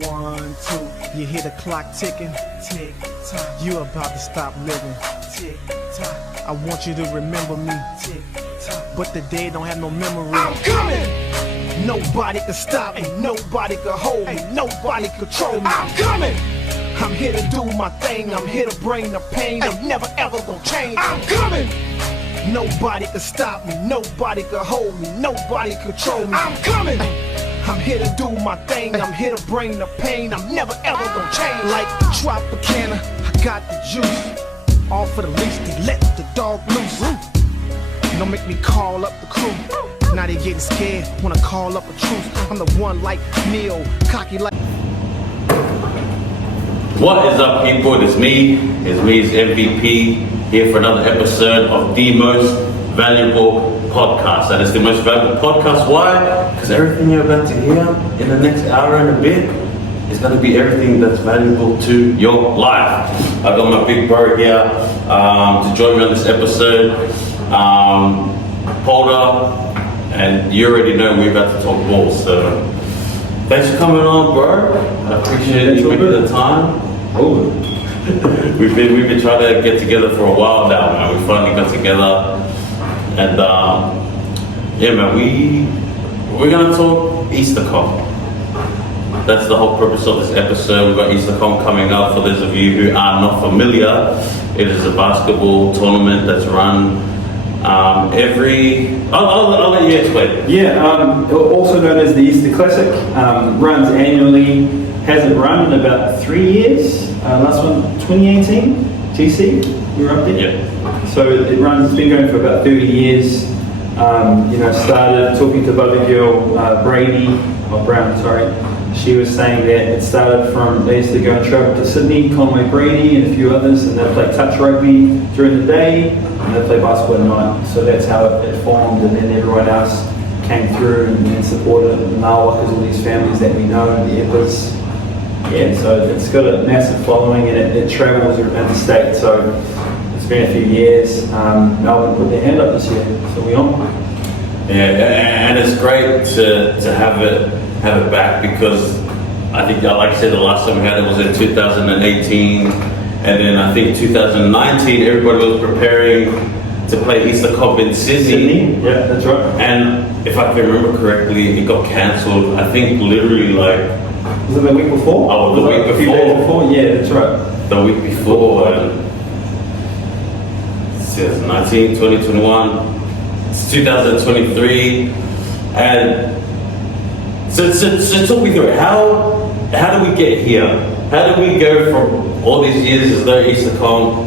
1, 2, you hear the clock ticking, tick tock. You about to stop living, tick tock. I want you to remember me, tick tock. But the dead don't have no memory. I'm coming. Nobody can stop me, nobody can hold me, nobody control me. I'm coming. I'm here to do my thing, I'm here to bring the pain. I'm never ever gonna change. I'm coming. Nobody can stop me, nobody can hold me, nobody control me. I'm coming. I'm here to do my thing, I'm here to bring the pain. I'm never ever gonna change. Like Tropicana, I got the juice. All for the least, they let the dog loose. Don't make me call up the crew. Now they getting scared when I call up a truce. I'm the one like Neil, cocky like. What is up, people? It's me, it's MVP, here for another episode of the most valuable podcast. And it's the most valuable podcast. Why? Because everything you're about to hear in the next hour and a bit is going to be everything that's valuable to your life. I've got my big bro here to join me on this episode. Paora, and you already know we're about to talk balls. So thanks for coming on, bro. I appreciate you making the time. Oh, we've been trying to get together for a while now, man. We finally got together, and yeah, man, we're gonna talk EasterCom. That's the whole purpose of this episode. We've got EasterCom coming up. For those of you who are not familiar, it is a basketball tournament that's run every. I'll let you explain. Yeah, also known as the Easter Classic, runs annually. Hasn't run in about 3 years. Last one, 2018, GC, we were up there. Yeah. So it runs, it's been going for about 30 years. Started talking to Bubby Girl, Brown, sorry. She was saying that it started from, they used to go and travel to Sydney, Conway Brady and a few others, and they'd play touch rugby during the day, and they'd play basketball at night. So that's how it formed, and then everyone else came through and supported it. The Nawaks, all these families that we know, the Eppers. Yeah, so it's got a massive following, and it travels around the state. So it's been a few years. Melbourne put their hand up this year, so we on. Yeah, and it's great to have it back, because I think, like I said, the last time we had it was in 2018, and then I think 2019 everybody was preparing to play EasterCom in Sydney. Yeah, that's right. And if I can remember correctly, it got cancelled. I think literally like. Was it the week before? Oh, the week before. A few days before? Yeah, that's right. The week before. 19, 20, 21. It's 2023. And so talk me through it. How do we get here? How do we go from all these years as though EasterCom?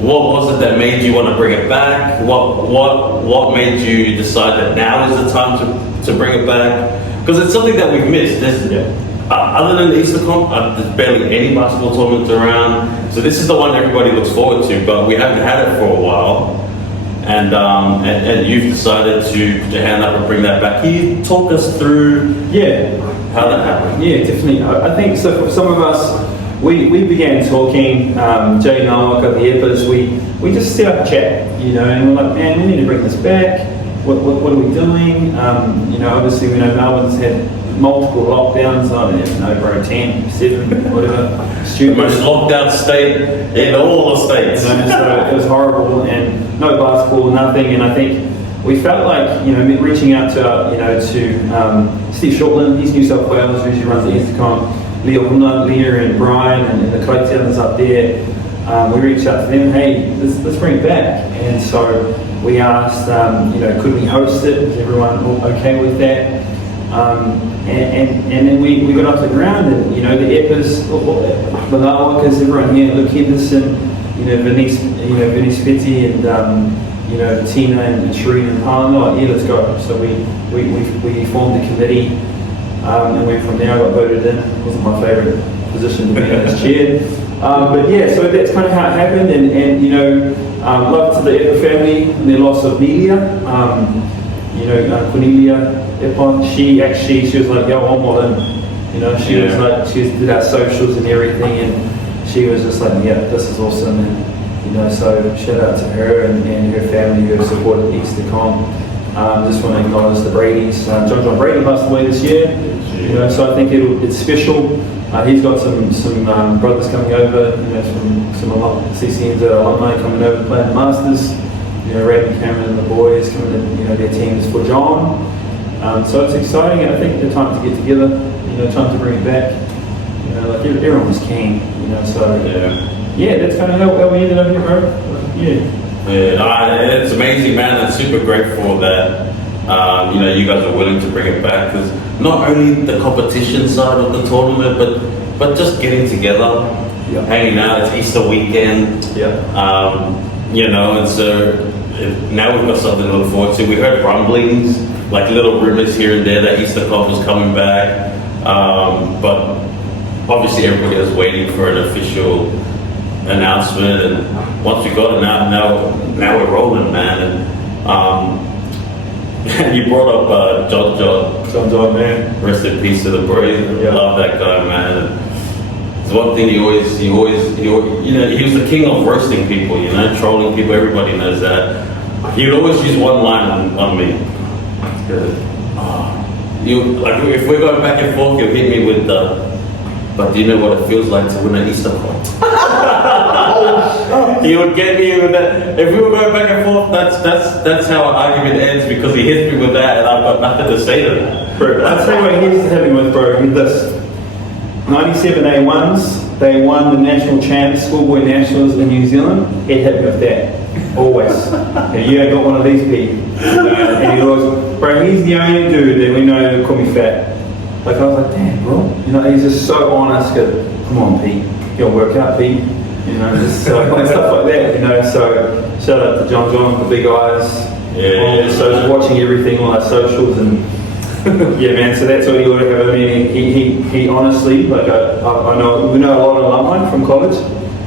What was it that made you want to bring it back? What made you decide that now is the time to bring it back? Because it's something that we've missed. Other than EasterCom, there's barely any basketball tournaments around. So this is the one everybody looks forward to, but we haven't had it for a while. And you've decided to put your hand up and bring that back. Can you talk us through how that happened? Yeah, definitely. I think so. For some of us, we began talking. Jay Nawak of the Eppers, we just set up a chat, and we're like, man, we need to bring this back. What are we doing? Obviously we know Melbourne's had multiple lockdowns. I don't know, bro, 10, 7, whatever. Stupid. The most locked down state in all the states. So it was horrible, and no basketball, nothing. And I think we felt like, reaching out to Steve Shortland, he's New South Wales, who usually runs the EasterCom, Leah and Brian and the Claytowns up there. We reached out to them, hey, let's bring it back. And so we asked, could we host it? Was everyone okay with that? And then we got up to the ground, and the Eppers, the Nawakas, everyone here, Luke Henderson, Venice Petty, and Tina and Shereen and Harlan, like, yeah, let's go. So we formed a committee, and went from there. I got voted in. It wasn't my favourite position to be as chair. But yeah, so that's kind of how it happened, and love to the Epper family and their loss of Nelia. Cornelia Epon, she was like, yo, I'm all in. She was like, she did our socials and everything, and she was just like, yeah, this is awesome. And so shout out to her and her family who have supported EasterCom. Just want to acknowledge the Brady's. John Brady passed away this year. You know, so I think it's special. He's got some brothers coming over, you know, from some CCN's alumni coming over to play in the Masters. You know, Ray and Cameron and the boys coming in, you know, their teams for John. So it's exciting, and I think the time to get together, you know, time to bring it back. You know, like everyone was keen, you know, so yeah, that's kind of how we ended up here, bro. Yeah, it's amazing, man. I'm super grateful that you know, you guys are willing to bring it back, because not only the competition side of the tournament, but just getting together, hanging out. It's Easter weekend, you know, and so now we've got something to look forward to. We heard rumblings, like little rumors here and there, that Easter Cup was coming back, but obviously everybody was waiting for an official announcement, and once we got it, now we're rolling, man. And you brought up John, man. Rest in peace to the boys. Love that guy, man. It's one thing he always, you know, he was the king of roasting people, you know, trolling people. Everybody knows that. He would always use one line on me. Like if we're going back and forth, he'll hit me with but do you know what it feels like to win an Easter Cup? He would get me with that. If we were going back and forth, that's how our argument ends, because he hits me with that, and I've got nothing to say to that. Bro, I'll tell you what he used to hit me with, bro. This 97 A1s, they won the national champs, schoolboy nationals in New Zealand. He'd hit me with that. Always. You ain't got one of these people. And he goes, bro, he's the only dude that we know who call me fat. Like, I was like, damn, bro. You know, he's just so honest. Come on, Pete. You gotta work out, Pete. You know, just stuff like that, you know. So, shout out to John, the big eyes. So, watching everything on our socials, and yeah, man. So that's what he would have. I mean, he honestly, like, I know, we know a lot of alumni from college.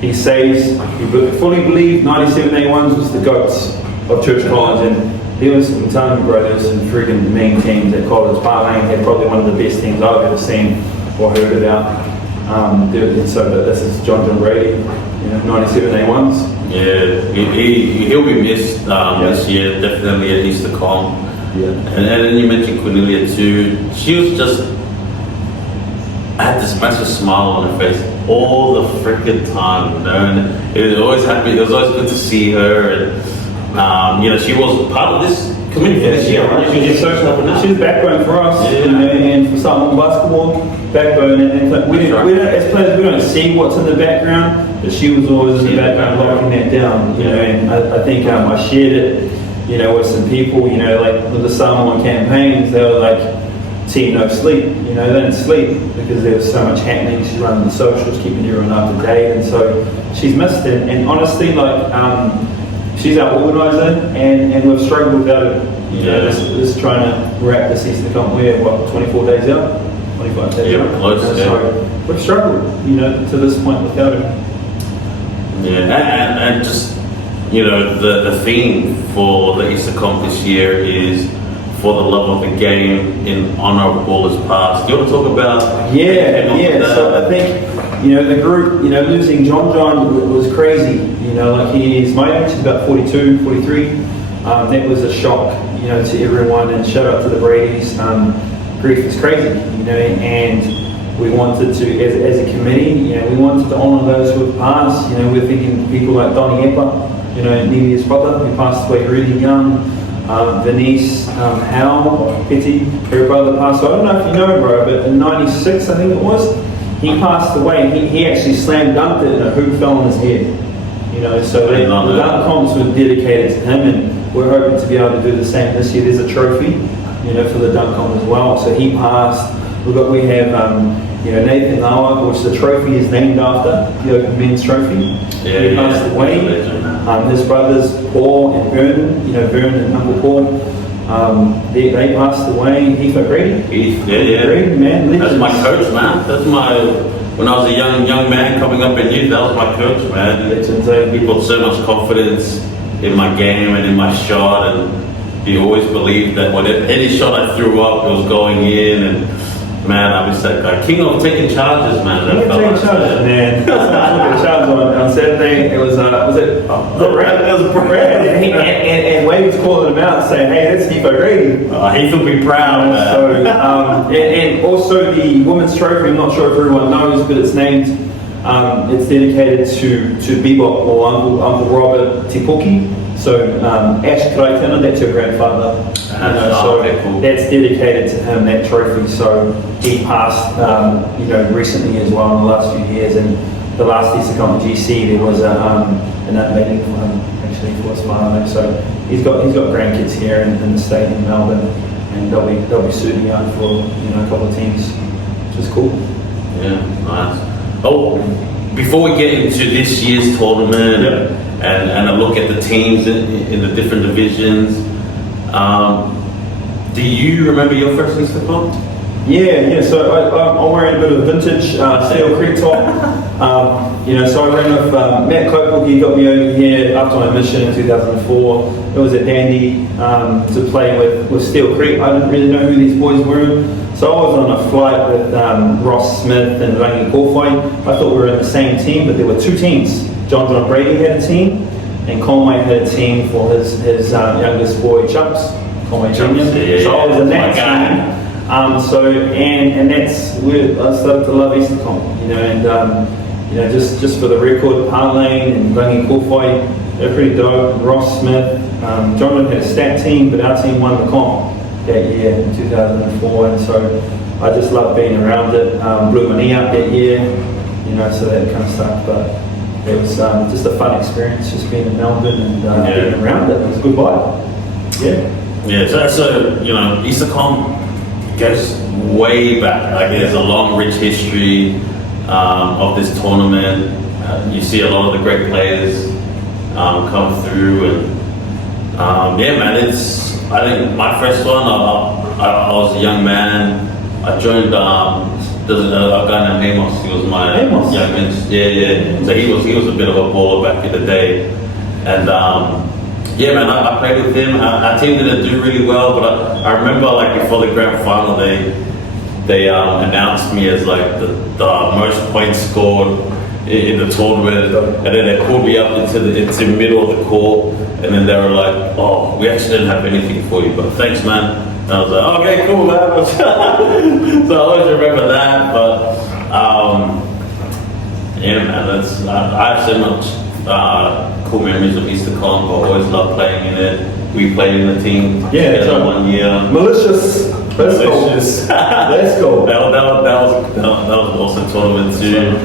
He fully believed 97 A1s was the GOATs of Church College, and I'm telling you, bro, there was some freaking mean teams at college. Bahrain had probably one of the best teams I've ever seen or heard about. So this is John Brady, you know, 97 A1s. Yeah, he'll be missed this year, definitely at Easter Comp. Yeah. And then you mentioned Cornelia too. She was just, had this massive smile on her face all the freaking time, you know, and it was always happy. It was always good to see her, and you know, she was part of this community this year, right? She was social up and down. She was backbone for us, you know, and for someone basketball, backbone. And we don't, as players, we don't see what's in the background, but she was always in the background locking that down, you know. And I think I shared it, you know, with some people, you know, like with the Samoan campaigns. They were like, team no sleep, you know, they didn't sleep because there was so much happening. She's running the socials, keeping everyone up to date, and so she's missed it. And honestly, like, she's our organiser, and we've struggled without her. You know, just trying to wrap this Easter Comp. We're 24 days out, 25 days out. Close, so we've struggled, you know, to this point without her. Yeah, and just, you know, the theme for the Easter Comp this year is for the love of the game in honor of all his past. Do you want to talk about? Yeah. So I think, you know, the group, you know, losing John was crazy. You know, like he's my age, he's about 42, 43. That was a shock, you know, to everyone. And shout out to the Bradys. Grief is crazy, you know, and we wanted to, as a committee, you know, we wanted to honor those who have passed. You know, we're thinking people like Donnie Eppa, you know, Nemia's brother, who passed away really young. Venice, Hal, Petty, her brother passed away. I don't know if you know, bro, but in 96, I think it was, he passed away. He actually slam dunked it and a hoop fell on his head. You know, so the dunk comps were dedicated to him, and we're hoping to be able to do the same this year. There's a trophy, you know, for the dunk comp as well. So he passed. We have, you know, Nathan Lawa, which the trophy is named after, the Open Men's Trophy. He passed away. His brothers, Paul and Vernon, you know, Vernon and Uncle Paul, they passed away. Heath McGrady. Grady, man, that's my coach, man. That's when I was a young man coming up in youth, that was my coach, man. He put so much confidence in my game and in my shot, and he always believed that when any shot I threw up, it was going in, and Man, I was like, king of taking charges, man. Taking charges, man. I took a charge on Saturday. It was Brad. It was Brad, and Wade was calling him out, saying, "Hey, that's Heath O'Grady." He will be proud, man. So, and also the women's trophy. I'm not sure if everyone knows, but it's named. It's dedicated to Bebop or Uncle Robert Te Paki. So Ash Kraitana, that's your grandfather. Cool. That's dedicated to him, that trophy. So he passed, recently as well in the last few years. And the last Isakon GC, there was an meeting for him actually for his father. So he's got grandkids here in the state in Melbourne, and they'll be suiting out for a couple of teams, which is cool. Yeah, nice. Oh, before we get into this year's tournament and a look at the teams in the different divisions, do you remember your first Instacom? Yeah. So I'm wearing a bit of vintage Steel Creek top. So I ran with Matt Copel. He got me over here after my mission in 2004. It was at Dandy to play with Steel Creek. I didn't really know who these boys were. So I was on a flight with Ross Smith and Rangi Korwhai. I thought we were in the same team, but there were two teams. John Brady had a team, and Conway had a team for his youngest boy, Chucks, Conway Jr. So I was in that team. And that's where I started to love Eastern and just for the record, Parlane and Rangi Korwhai, they're pretty dope. Ross Smith, John had a stat team, but our team won the comp that year in 2004, and so I just loved being around it. Blew my knee out that year, so that kind of stuff. But it was just a fun experience, just being in Melbourne and being around it. It was a good vibe. Yeah. So Isakon goes way back. Like there's a long, rich history of this tournament. You see a lot of the great players come through, and man, I think my first one, I was a young man. I joined, there's a guy named Amos. He was my young man. Yeah. So he was a bit of a baller back in the day. And man, I played with him. Our team didn't do really well, but I remember like before the grand final, they announced me as like the most points scored in the tournament, and then they pulled me up into the middle of the court, and then they were like, "Oh, we actually didn't have anything for you, but thanks, man." And I was like, "Okay, cool, man." So I always remember that, but man, I have so much cool memories of Eastercon, but I always loved playing in it. We played in the team together 1 year. Malicious. Let's go. That was an awesome tournament too.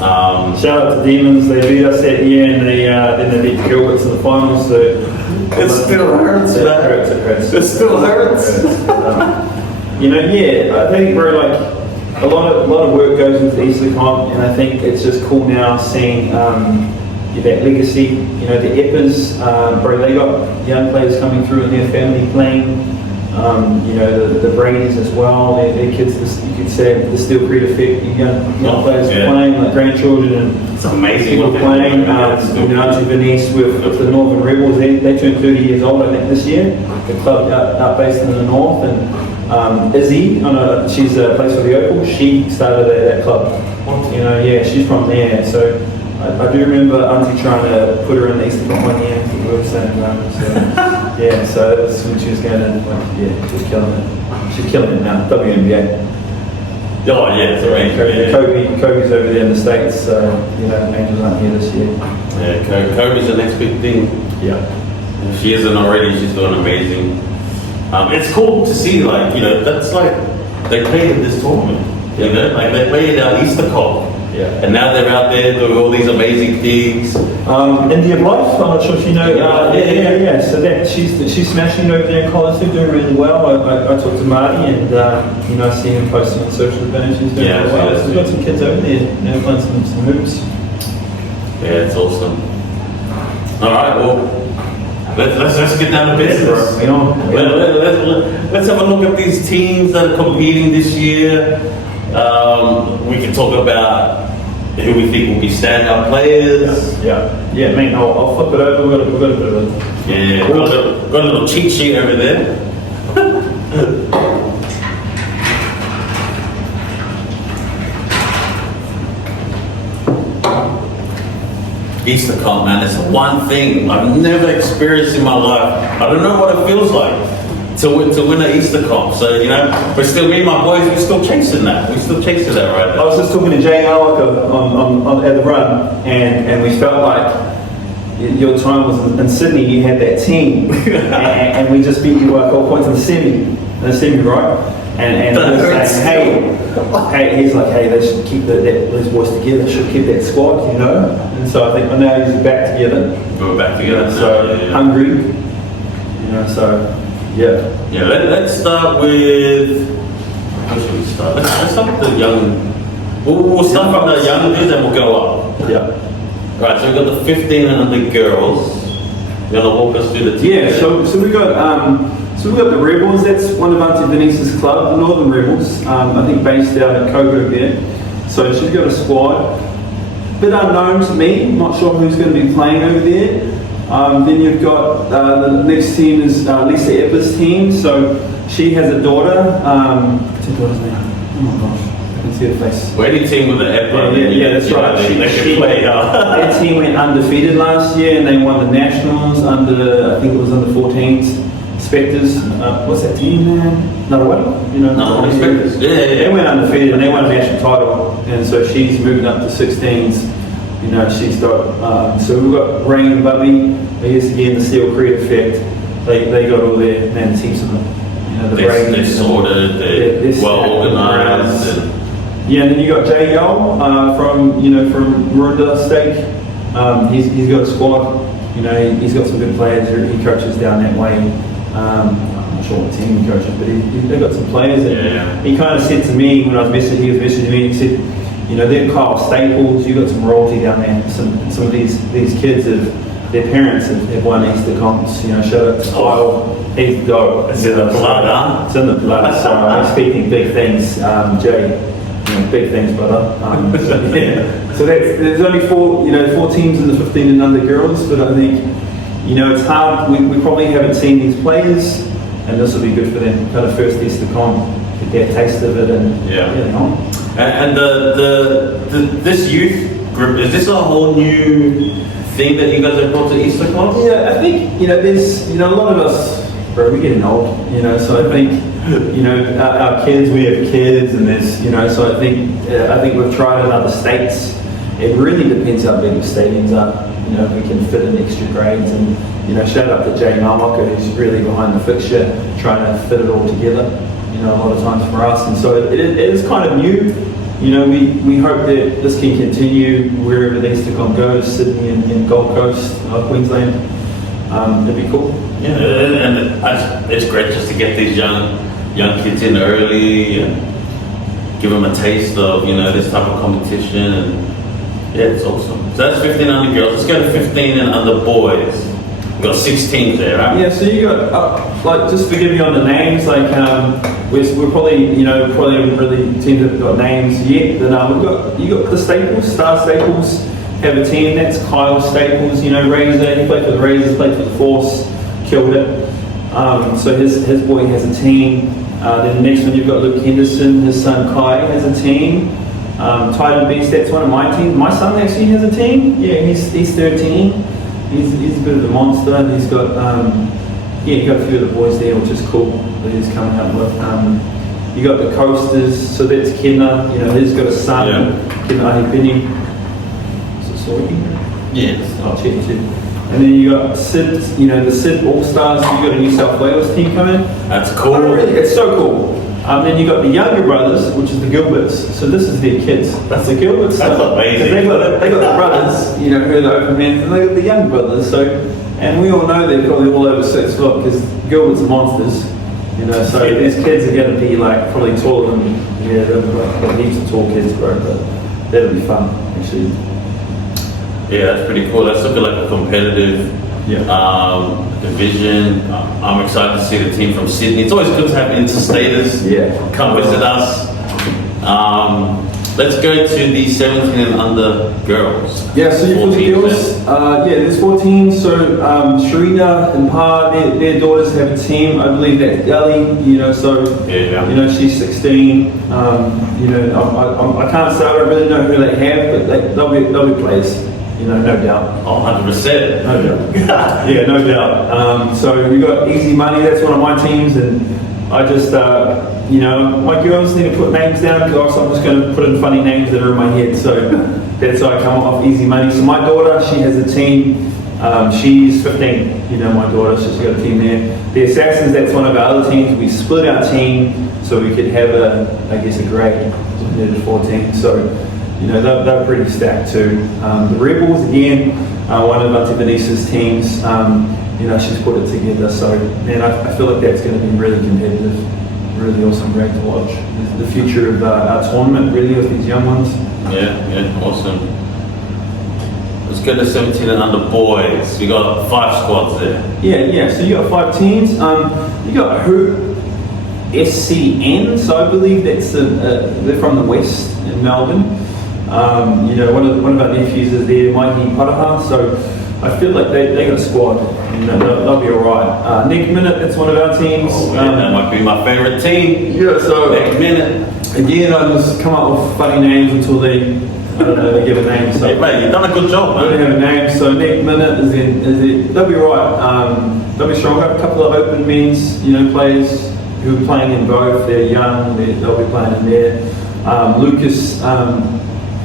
Shout out to Demons. They beat us that year, and then they beat the Gilberts in the finals. So it still hurts. It hurts. It still hurts. I think we're like a lot of work goes into Eastercon, and I think it's just cool now seeing that legacy. The Eppers, they got young players coming through and their family playing. The Brady's as well, their kids, you could say the Steel Creek effect, young players playing, like grandchildren, and it's amazing people playing. Auntie Venice with the Northern Rebels, they turned 30 years old, I think, this year. The club out based in the north, and Izzy, she's plays for the Opal, she started that club. She's from there, so I do remember Auntie trying to put her in the Eastern 1 year, we were saying so that was when she was going to, she was killing it. She's killing it now, WNBA. Oh yeah, it's alright. Kobe's over there in the States, so Angels aren't here this year. Yeah, Kobe's the next big thing. Yeah. If she isn't already, she's doing amazing. It's cool to see, that's like, they played in this tournament, like they played our Eastercon. Yeah. And now they're out there doing all these amazing things. Indian Life, I'm not sure if you know. Yeah. So she's smashing over there in college. They're doing really well. I talked to Marty, and I see him posting on social media. She's doing really well. So we've got some kids over there, playing some hoops. Yeah, it's awesome. All right, well, let's get down to business. Let's have a look at these teams that are competing this year. We can talk about who we think will be standout players. Yeah. Mate, I'll flip it over. We've got a bit of a... Yeah, got a little cheat sheet over there. Easter comp, man. It's the one thing I've never experienced in my life. I don't know what it feels like to win an Easter comp. So, you know, but still, me and my boys, we're still chasing that. We're still chasing that right now. I was just talking to Jay Alaka on at the run, and we felt like your time was in Sydney. You had that team, and we just beat you by 12 points in the semi, right? And he was saying, hey, he's like, hey, they should keep those boys together. Should keep that squad, you know. And so I think now he's back together. We're back together. So hungry, you know. So yeah. Yeah. Let's start with. How should we start? Let's start with the young. We'll start from the young dudes and we'll go up. Yeah. Right. So we got the 15 and under girls. You're gonna walk us through the team. Yeah. So we got. So we've got the Rebels, that's one of Auntie Denise's club, the Northern Rebels, I think based out at Coburg there. So she's got a squad. Bit unknown to me, not sure who's going to be playing over there. Then you've got, the next team is Lisa Epper's team. So she has a daughter, what's her daughter's name? Oh my gosh, I can see her face. We're any team with an Epper. Yeah, that's right. Their team went undefeated last year and they won the Nationals under, I think it was under 14s. Spectres, what's that team, man? No, what? You know, no, Spectres. Yeah. They went undefeated and they won a national title, and so she's moving up to 16s. You know, she's got. So we've got Rain and Bubby. I guess again the Steel Creed effect. They got all their teams of them. You know, they're sorted. They're well organised. Yeah, and then you got Jay Yole from Maroondah State. He's got a squad. You know, he's got some good players. He coaches down that way. I'm not sure what team he coaches, but they've got some players. And he kind of said to me when he was messaging me, he said, you know, they're Kyle Staples, you've got some royalty down there. Some of these kids, their parents have won Easter comps. You know, shout out to Kyle. He's dope. It's in the blood, huh? It's in the blood. So I'm speaking big things, Jay. You know, big things, brother. So there's only four teams in the 15 and under girls, but I think, you know, it's hard. We probably haven't seen these players, and this will be good for them. Kind of first Easter comp, get a taste of it, and And this youth group, is this a whole new thing that you guys have brought to Easter comp? Yeah, I think there's a lot of us, bro. We're getting old, so I think our kids. We have kids, and there's so I think we've tried in other states. It really depends how big the stadiums are. If we can fit in extra grades, and shout out to Jay Marmocker, who's really behind the fixture, trying to fit it all together. A lot of times for us, and so it is kind of new. We hope that this can continue wherever the Easter comp goes, Sydney and Gold Coast, Queensland. It'd be cool. Yeah, and it's great just to get these young kids in early and give them a taste of this type of competition, and yeah, it's awesome. So that's 15 under girls. Let's go to 15 and under boys. We've got 6 teams there, right? Yeah, so you got, just to give you on the names, we're probably, probably really teams that have got names yet. But you got the Staples, Star Staples have a team. That's Kyle Staples, Razor. He played for the Razors, played for the Force, killed it. So his boy has a team. Then the next one you've got Luke Henderson, his son Kai has a team. Titan Beast, that's one of my teams. My son actually has a team. Yeah, he's 13. He's a bit of a monster, and he's got he got a few of the boys there, which is cool that he's coming up with. You got the Coasters, so that's Kenna. He's got a son, Kenna Ahipini. Is it Sorry? Yes. I'll check too. And then you got Sid, the Sid All Stars. You got a New South Wales team coming. That's cool. Oh, really, it's so cool. Then you got the younger brothers, which is the Gilberts. So this is their kids. That's the Gilberts. That's amazing. They got the brothers, who are the open men, and they got the young brothers. So, and we all know they're probably all over 6 foot because Gilberts are monsters. So these kids are going to be probably taller than they've got heaps of tall kids, bro. But that'll be fun, actually. Yeah, that's pretty cool. That's looking like a competitive division. I'm excited to see the team from Sydney. It's always good to have interstaters come visit us. Let's go to the 17 and under girls. Yeah, so for the girls, there's 4 teams. So Sharina and Pa, their daughters have a team. I believe that's Delhi. She's 16. I can't say I don't really know who they have, but they'll be players. no doubt. Oh, 100%. No doubt. Yeah, no doubt. So we got Easy Money. That's one of my teams, and I just, my girls need to put names down because I'm just going to put in funny names that are in my head. So that's how I come off Easy Money. So my daughter, she has a team. She's 15. My daughter, so she's got a team there. The Assassins, that's one of our other teams. We split our team so we could have a grade. So we needed 14. So they're pretty stacked too. The Rebels, again, one of Auntie Venice's teams. She's put it together. So, man, I feel like that's going to be really competitive. Really awesome, great to watch. It's the future of our tournament, really, with these young ones. Yeah, awesome. Let's go to 17 and under boys. We got 5 squads there. Yeah. So you got 5 teams. You got Hoop SCN. So I believe that's they're from the west in Melbourne. One of our nephews is there, Mikey Pataha. So I feel like they got a squad. They'll be alright. Next Minute, that's one of our teams. Oh, yeah, that might be my favourite team. Yeah, so Next Minute. Again, I just come up with funny names until they give a name. So hey, mate, you've done a good job, man. They have a name. So Next Minute they'll be right. They'll be strong. I've got a couple of open men's, players who are playing in both. They're young. They'll be playing in there. Lucas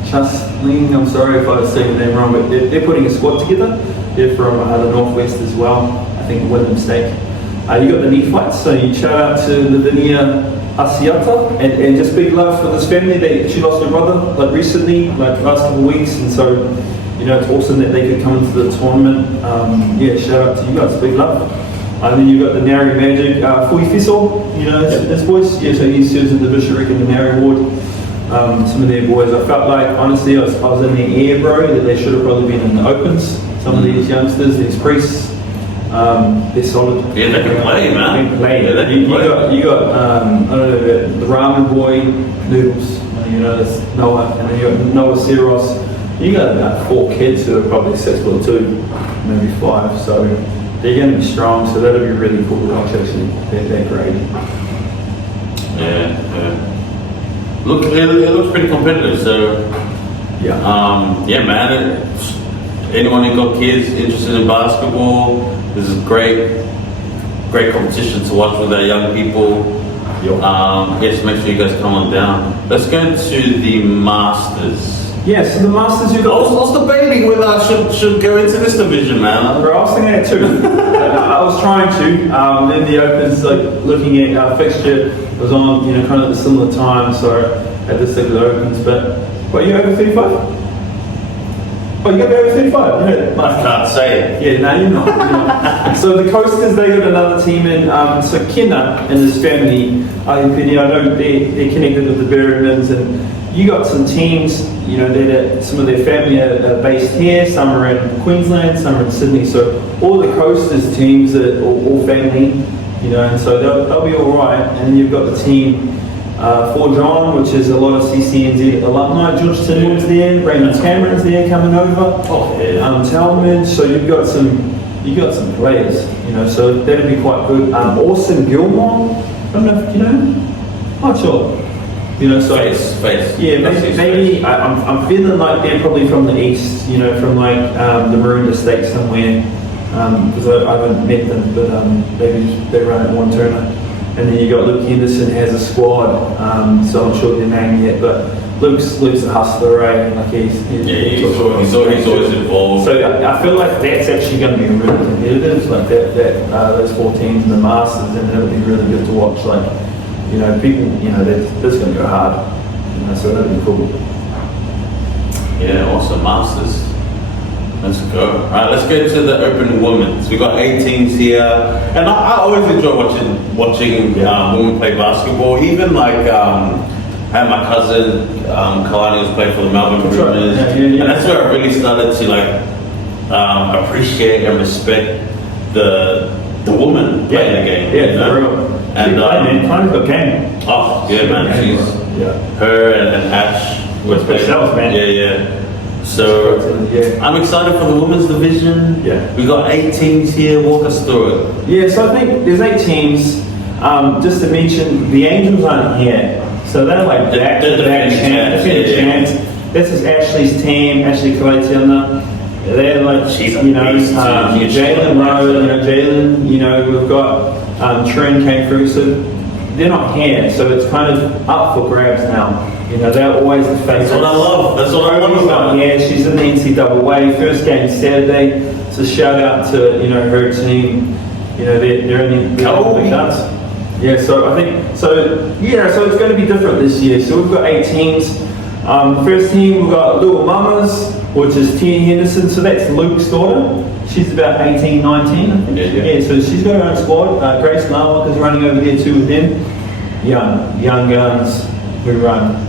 Chasling, I'm sorry if I was saying the name wrong, but they're putting a squad together. They're from the northwest as well. I think Wyndham Stake. You got the Nephites, so you shout out to Lavinia Asiata, and just big love for this family. She lost her brother recently, last couple of weeks, and so it's awesome that they could come into the tournament. Shout out to you guys, big love. And then you've got the Nari Magic, Fui Fiso, this boys. Yeah, so he serves in the Bishop and the Nari Ward. Some of their boys, I felt like, honestly, I was in the air, bro, that they should have probably been in the opens. Some of these youngsters, these priests, they're solid. Yeah, they can play, man. They can play. Yeah, You got I don't know, the Ramen Boy, Noodles, that's Noah, and then you got Noah Seros. You got about 4 kids who are probably 6'2", maybe 5, so they're going to be strong, so that'll be really cool to watch, actually. They're great. Yeah. It looks pretty competitive, so man. Anyone who got kids interested in basketball, this is great competition to watch with our young people. Yes, make sure you guys come on down. Let's go to the Masters. Yeah, so the Masters, you've got... I was debating whether I should go into this division, man. Bro, I was thinking that too. I was trying to. Then the Opens, looking at our fixture, was on, kind of at a similar time, so I had to stick with the Opens. But you over 35? Oh, you got to be over 35? I can't say it. Yeah, no, you're not. So the Coasters, they got another team in. So Kenna and his family, I know they're connected with the Berrimans, and you got some teams, that some of their family are based here, some are in Queensland, some are in Sydney. So all the Coasters teams are all family, and so they'll be all right. And then you've got the team for John, which is a lot of CCNZ alumni. George Tinwood's there, Raymond Cameron's there coming over. Talmadge. So you've got some players, so that'll be quite good. Austin Gilmore, I don't know if you know. Not sure. So Face. Yeah, maybe I'm feeling like they're probably from the east, from the Maroondah State somewhere, because I haven't met them, but maybe they run at One Turner. And then you got Luke Henderson has a squad, so I'm not sure their name yet, but Luke's a hustler, right? He's always involved. So I feel like that's actually going to be really competitive, like those 4 teams in the Masters, and it'll be really good to watch. People, that's going to go hard, so that'll be cool. Yeah, awesome. Masters. Let's go. All right, let's go to the Open Women's. We've got 8 teams here, and I always enjoy watching women play basketball. Even I had my cousin Kalani who's played for the Melbourne Bruins, and that's where I really started to appreciate and respect the woman playing the game. Yeah, for real. And Kalani's got game. Oh yeah, man. She's her and Ash was herself, man. Yeah. So I'm excited for the women's division. Yeah. We got 8 teams here. Walk us through it. Yeah, so I think there's 8 teams. Just to mention, the Angels aren't here, so they're like back-to-back champs. This is Ashley's team, Ashley Kalatiana. They're like, She's a you know, beast, too. Jalen Rowe, Jalen, we've got Trin came through, so they're not here, so it's kind of up for grabs now. They're always the favorites. That's what I love. That's what I want about. Yeah, she's in the NCAA. First game Saturday. So shout out to her team. They're in the cards. Yeah, so I think so. Yeah, so it's going to be different this year. So we've got 8 teams. The first team we've got Little Mamas, which is Tia Henderson. So that's Luke's daughter. She's about 18, 19, I think. Yeah, so she's got her own squad. Grace Larlock is running over there too with them. Young guns who run.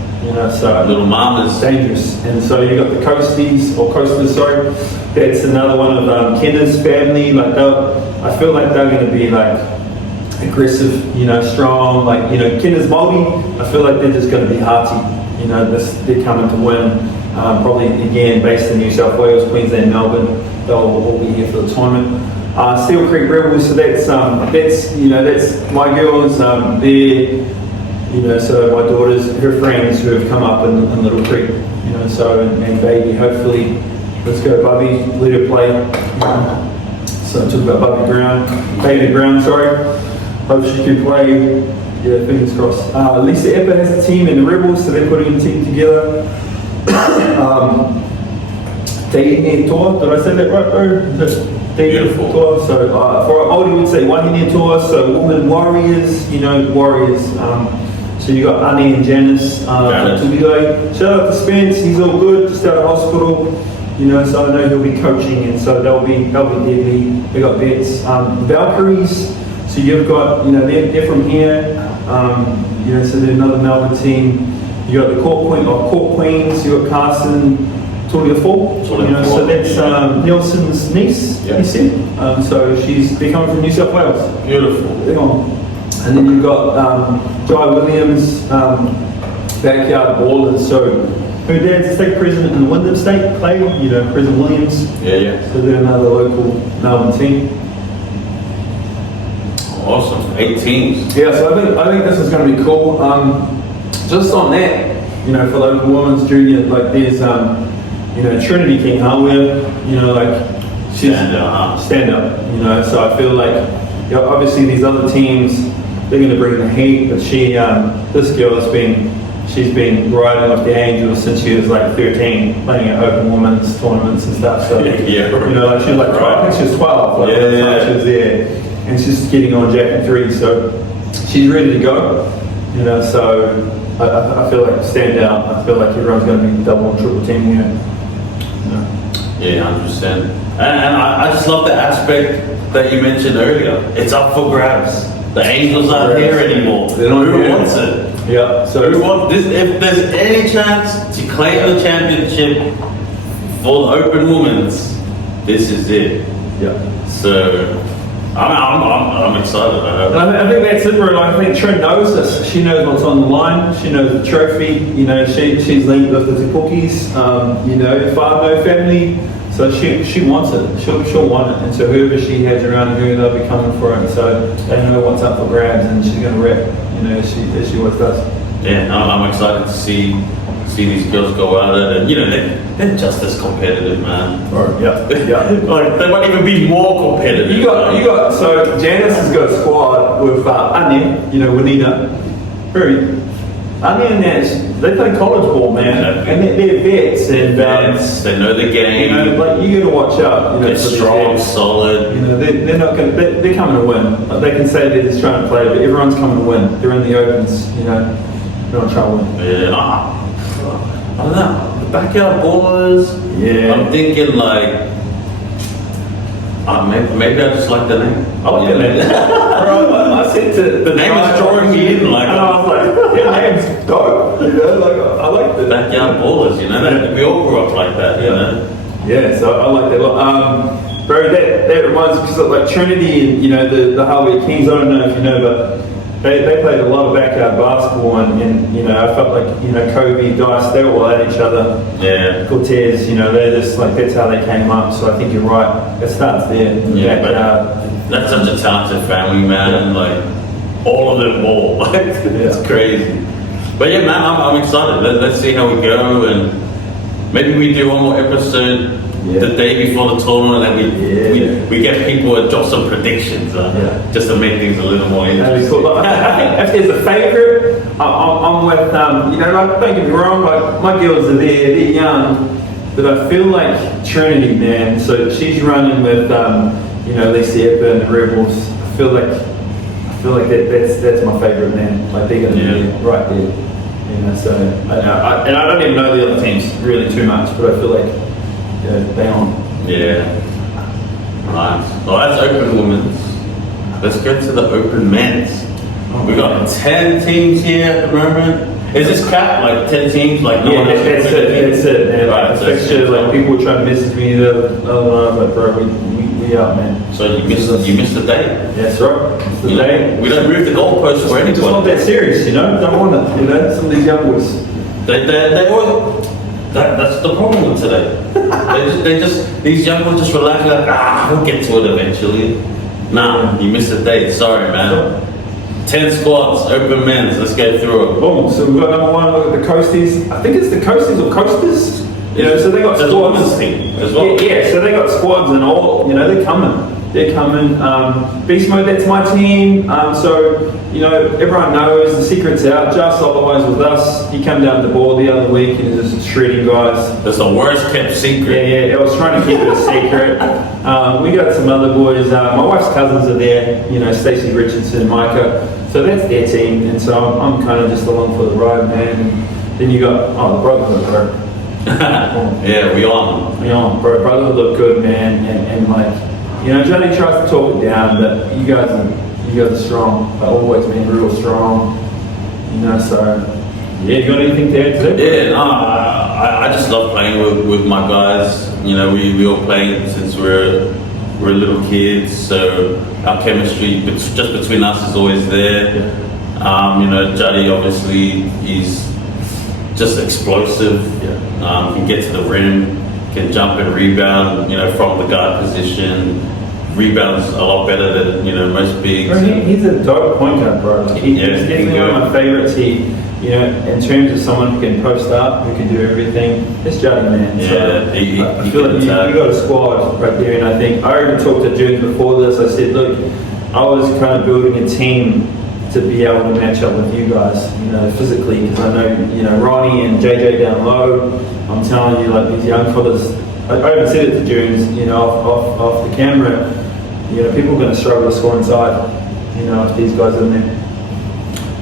So Little Mamas. Dangerous. And so you got the Coasters, sorry. That's another one of Kenna's family. Like I feel like they're going to be like aggressive, strong. Like Kenna's Māori. I feel like they're just going to be hearty. They're coming to win. Probably again based in New South Wales, Queensland, Melbourne. They'll all be here for the tournament. Steel Creek Rebels. So that's my girls. So my daughters, her friends who have come up in Little Creek, and baby, hopefully, let's go Bubby, let her play. So talk about Baby Brown, sorry. Hope she can play. Yeah, fingers crossed. Lisa Epper has a team in the Rebels, so they're putting a team together. Dating Tour, did I say that right, bro? Beautiful. Tour. So for Māori would say Wahine Tour, so women warriors, warriors. So you got Annie and Janice. Shout out to Spence, he's all good, just out of hospital. So I know he'll be coaching, and so they'll be deadly. They got vets. Valkyries. So you've got they're from here. So they're another Melbourne team. You got the Court Queens. You got Carson Tuliafo. So that's Nelson's niece. Yeah. You said. So they're coming from New South Wales. Beautiful. And then you've got Jai Williams, backyard ballers. So her dad's state president in the Wyndham State, Clay, President Williams. Yeah. So they're another local Melbourne team. Awesome. 8 teams. Yeah, so I think this is going to be cool. Just on that, for local women's junior, like there's Trinity King Hardware, she's stand up. So I feel like obviously these other teams, they're going to bring the heat, but this girl she's been riding off the Angels since she was like 13, playing at open women's tournaments and stuff. So she was like 12, I think she was 12. Like, she was there, and she's getting on Jack and 3, so she's ready to go. So I feel like stand out. I feel like everyone's going to be double and triple team here. Yeah, 100%. And I just love the aspect that you mentioned earlier. It's up for grabs. The Angels aren't here anymore. Who wants it? Yeah. So who wants this? If there's any chance to claim the championship for the Open Women's, this is it. Yeah. So I'm excited. I think that's it, bro. I think Trin knows this. She knows what's on the line. She knows the trophy. She's linked with the Te Pakis. Whānau family. So she wants it. She'll want it. And so whoever she has around her, they'll be coming for it. So they know what's up for grabs, and she's going to rep. As she always does. Yeah, I'm excited to see these girls go at it, and they're just as competitive, man. Yeah. Like, they might even be more competitive. You got. So Janice has got a squad with Anya, Juanita, Anya and Nash. They play college ball, man, and they're vets, and they know the game. Like you got to watch out. They're strong, solid. They're not going. They're coming to win. Like, they can say they're just trying to play, but everyone's coming to win. They're in the opens. They're not trying to win. Yeah, I don't know. The backyard ballers. Yeah. I'm thinking like. Maybe I just like the name. Oh yeah, bro, I said to the name is drawing me in. Like, and I was like, your name's dope. I like the backyard ballers. We all grew up like that. Yeah, so I like that a lot. Bro, that reminds me, because like Trinity and the Harvey Kings. I don't know if you know, but they played a lot of backyard basketball, and I felt like Kobe, Dice, they were all at each other. Yeah. Cortez, they're just like, that's how they came up. So I think you're right. It starts there. Yeah, but that's such a talented family, man. Like all of them ball. Like it's crazy. But yeah, man, I'm excited. Let's see how we go, and maybe we do one more episode the day before the tournament, and we get people to drop some predictions just to make things a little more interesting. That'd be cool. But I think if there's a favourite, I'm with, like, don't get me wrong, like, my girls are there, they're young, but I feel like Trinity, man, so she's running with, Lacey Epper and the Rebels. I feel like that's my favourite, man. Like, they're going to be right there. So I don't even know the other teams really too much, but I feel like they on. Yeah. Nice. Well, that's open women's. Let's go to the open men's. We got 10 teams here at the moment. Is this cap like 10 teams? Like no one else? That's it. Man. Right. Fixture, like people were trying to message me the other night, but bro, we out, man. So you missed the day. That's right. It's the day. We don't move the goalposts for anyone. It's not that serious, Don't want it, Some of these young boys. They always. That's the problem with today. they just these young ones just relax like we'll get to it eventually. Nah, you missed the date. Sorry, man. 10 squads, open men's. Let's go through it. Boom. So we've got number one. Look at the Coasties. I think it's the Coasties or Coasters. So they got squads team as well. Yeah. So they got squads and all. They're coming. They're coming. Beast Mode, that's my team. Everyone knows the secret's out. Just otherwise with us. He came down the ball the other week and is just shredding guys. That's the worst kept secret. Yeah. I was trying to keep it a secret. We got some other boys. My wife's cousins are there. Stacey Richardson, Micah. So that's their team. And so I'm kind of just along for the ride, man. And then you got the Brotherhood, bro. Yeah, we on. Bro. Brotherhood look good, man. And like. Johnny tries to talk it down, but you guys are strong. I've always been real strong. So you got anything to add to that? Yeah, I just love playing with my guys. We all playing since we're little kids, so our chemistry just between us is always there. Juddy obviously he's just explosive. Can get to the rim, can jump and rebound. From the guard position. Rebounds a lot better than most bigs. He's a dope point guard, bro. He's definitely one of my favourites. In terms of someone who can post up, who can do everything, it's Juddy, man. Yeah, I feel like you got a squad right there, and I even talked to June before this. I said, look, I was kind of building a team to be able to match up with you guys, physically, because I know, Ronnie and JJ down low. I'm telling you, like these young fellas. I even said it to Junes, off the camera. People are going to struggle to score inside, if these guys are in there.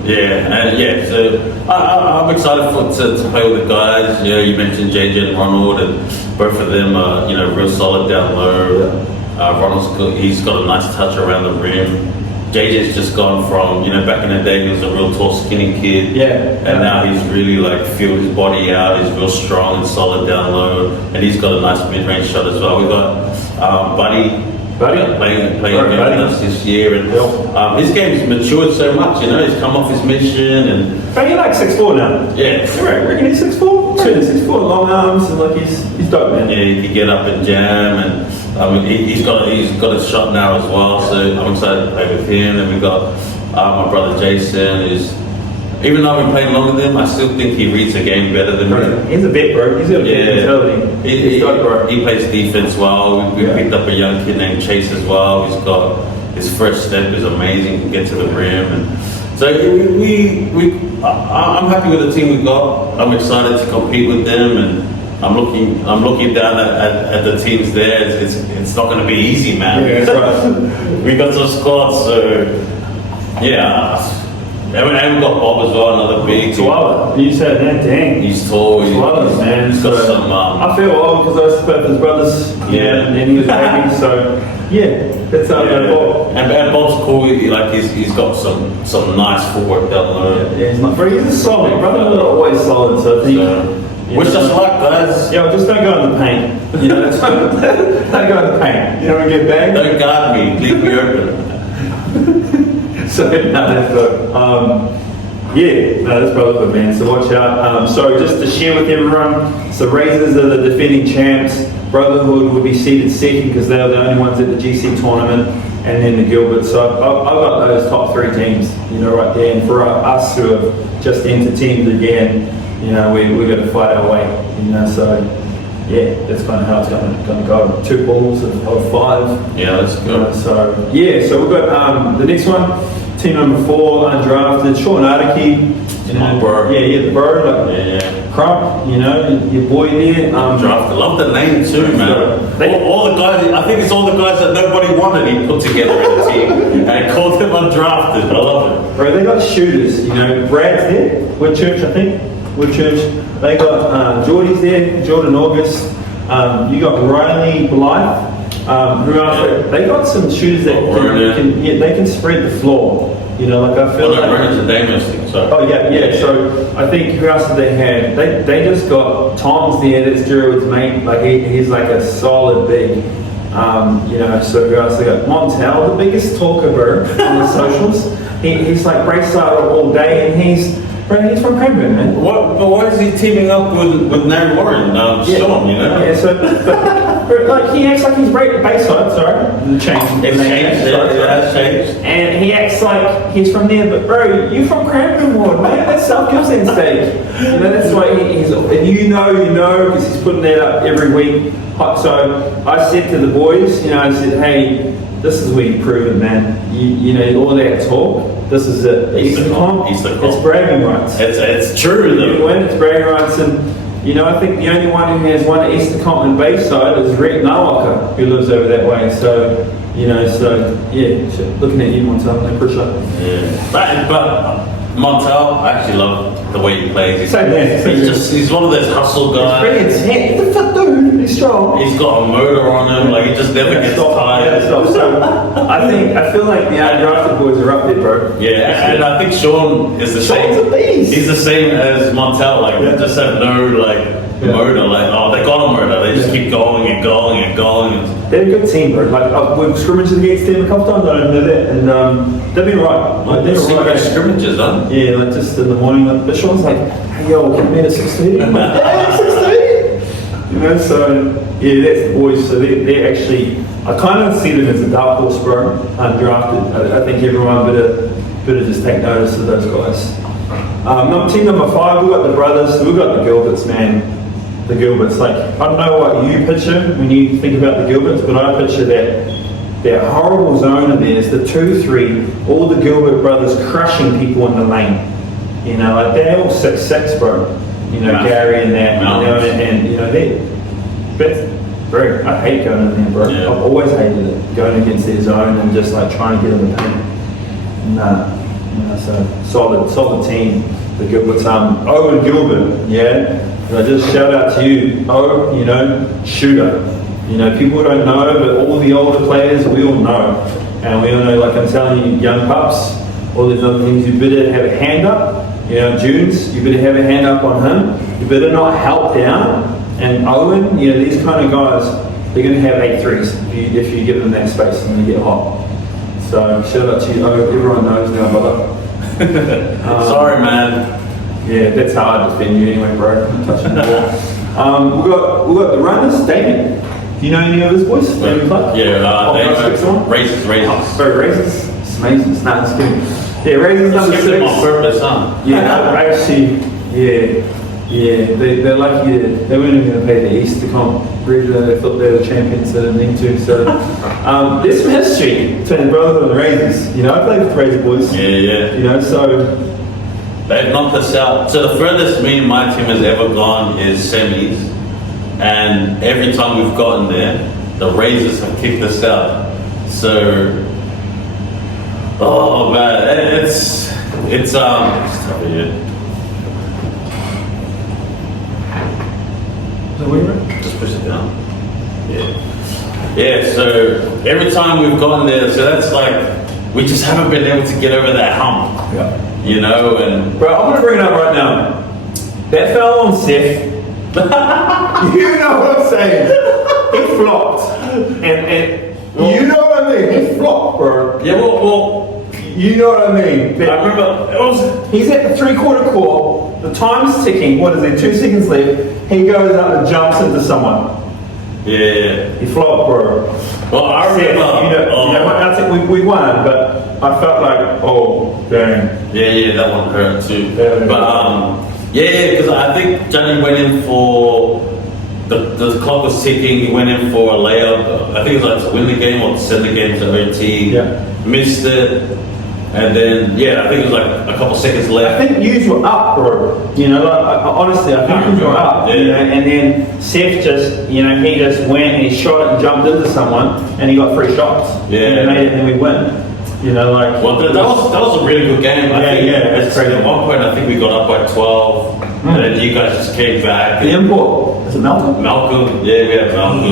Yeah. So I'm excited to play with the guys. You mentioned JJ and Ronald, and both of them are real solid down low. Ronald's got a nice touch around the rim. JJ's just gone from back in the day he was a real tall, skinny kid. And now he's really filled his body out. He's real strong and solid down low, and he's got a nice mid-range shot as well. We got Buddy playing with us this year, and his game's matured so much. He's come off his mission, and but he's like 6'4" now. Yeah, I reckon he's 6'4". 6'4", long arms, and he's dope, man. Yeah, he can get up and jam, and he's got a shot now as well. So I'm excited to play with him. And we got my brother Jason, who's even though I've been playing longer than him, I still think he reads the game better than me. He's a vet, bro. He's got a mentality. He's dope, bro. He plays defense well. We picked up a young kid named Chase as well. He's got his first step is amazing. Can get to the rim, and so I'm happy with the team we got. I'm excited to compete with them, and I'm looking down at the teams there. It's not going to be easy, man. Yeah, that's right. We got some squads, so yeah. And we got Bob as well, another big. Tuala. You said that, dang. He's tall. Tuala's, man. He's got some. I feel old because I used to play with his brothers. And then he was baby, so that's how Bob. And Bob's cool. He's got some nice footwork down low. Yeah, he's a solid. Brothers are always solid, so I think. Wish us luck, guys. Yeah, just don't go in the paint. Don't go in the paint. You know when you get bagged? Don't guard me. Leave me open. So that's good. That's probably good, man. So watch out. So just to share with everyone, so Razors are the defending champs. Brotherhood will be seeded second because they're the only ones at the GC tournament, and then the Gilbert. So I've got those top three teams, right there. And for us who have just entered teams again, we're going to fight our way, So yeah, that's kind of how it's going to go. 2 balls of 5. Yeah, that's good. So yeah, so we've got the next one, team number 4, undrafted, Sean Ardicky. My bro. Yeah, the bro, like Yeah. Crump, you know, your boy there. Draft. I love the name too, man. All the guys, I think it's all the guys that nobody wanted he put together in the team and called them undrafted. I love it. Bro, they got shooters, you know, Brad's there, Woodchurch, I think. Woodchurch. They got Geordie's there, Jordan August. You got Riley Blythe. Who else? Yeah. They got some shooters that they can spread the floor. You know, like I feel like. Ronan's a Damos thing, so. Oh yeah. So I think who else did they have? They just got Tom's there. That's Gerald's mate. Like he's like a solid big. You know. So who else they got? Montel, the biggest talker, bro, on the socials. He's like Brayside all day, and he's from Cranbourne, man. But why is he teaming up with Nate Warren? Sean, you know. Yeah. So, but like he acts like he's Bayside. Sorry, the change. It's changed. It has changed. And he acts like he's from there, but bro, you from Cranbourne Ward, man. That's South Gippsland stage. You know, that's why he's. If you know, because he's putting that up every week. So I said to the boys, you know, I said, hey, this is where you prove it, man. You know, all that talk. This is it. It's bragging rights. It's true though. You win. It's bragging rights, and you know, I think the only one who has won at Eastern Continent Bayside is Rick Nawaka, who lives over that way. So, you know, yeah, looking at you, Montel, no pressure. Yeah, but Montel, I actually love the way he plays. He's one of those hustle guys. He's brilliant. He's a fit dude. He's strong. He's got a motor on him. Like he just never gets tired. So I feel like the undrafted boys are up there, bro. Yeah, and I think Sean is the same. Sean's a beast. He's the same as Montel. Like they just have no motor. Like they got a motor. They just keep going and going and going. They're a good team, bro. Like we've scrimmaged against them a couple times. I don't know that, and they've been right. Like they're right. Scrimmages, huh? Yeah, like just in the morning. Like, but Sean's like, hey yo, can we meet at 6:30? I'm like, yeah, 6:30. You know, so yeah, that's the boys. So they're actually, I kind of see them as a dark horse, bro. Undrafted. I think everyone better just take notice of those guys. Team number 5, we got the brothers. We got the Gilberts, man. The Gilberts, like, I don't know what you picture when you think about the Gilberts, but I picture that horrible zone of theirs, the 2-3, all the Gilbert brothers crushing people in the lane. You know, like they're all 6'6", bro. You know, Gary and that, you know, and you know, that's bro, I hate going in there, bro. Yeah. I've always hated it, going against their zone and just like trying to get in the paint. Nah, so solid team, the Gilberts. Owen Gilbert, yeah. Just shout out to you, you know, shooter. You know, people don't know, but all the older players, we all know. And we all know, like I'm telling you, young pups, all these other things, you better have a hand up. You know, Junes, you better have a hand up on him. You better not help down. And Owen, you know, these kind of guys, they're going to have 8 threes if you give them that space and they get hot. So shout out to you, Owen. Everyone knows now, brother. Sorry, man. Yeah, that's how I defend you anyway, bro. I'm touching the ball. We got the runners, Damien. Do you know any of his boys? Yeah, Races. Bro, Races. It's amazing. It's not just kidding. Yeah, Races number 6. On purpose, huh? Yeah, actually, yeah. They're lucky that they weren't even going to pay the Easter comp. Really, they thought they were the champions, so they didn't need to. So, there's some history between the Brotherhood and the Raisins. You know, I played with the Razor boys. Yeah. You know, so. They've knocked us out. So the furthest me and my team has ever gone is semis. And every time we've gotten there, the Razors have kicked us out. So, oh man, it's tough here. Just push it down. Yeah, so every time we've gone there, so that's like, we just haven't been able to get over that hump. Yeah. You know, and bro, I'm gonna bring it up right now. That fell on Seth. You know what I'm saying? He flopped, and you know what I mean. He flopped, bro. Yeah, well, you know what I mean. I remember he's at the 3/4 court. The time's ticking. What is there? 2 seconds left. He goes up and jumps into someone. Yeah. He flopped, bro. Well, I remember. You know what? I think we won, but I felt like, oh, dang. Yeah, that one hurt too. Yeah. But because I think Johnny went in for the clock was ticking. He went in for a layup. I think it was like to win the game or to send the game to OT. Yeah. Missed it. And then, I think it was like a couple seconds left. I think yous were up, bro. You know, like, honestly, I think you were up. Yeah. You know, and then Seth just, he just went and he shot it and jumped into someone, and he got 3 shots. Yeah. And made it, and we win. You know, like. Well, that was a really good game. I think that's crazy. At one point, I think we got up by 12, and then you guys just came back. The import. Is it Malcolm? Malcolm, we had Malcolm.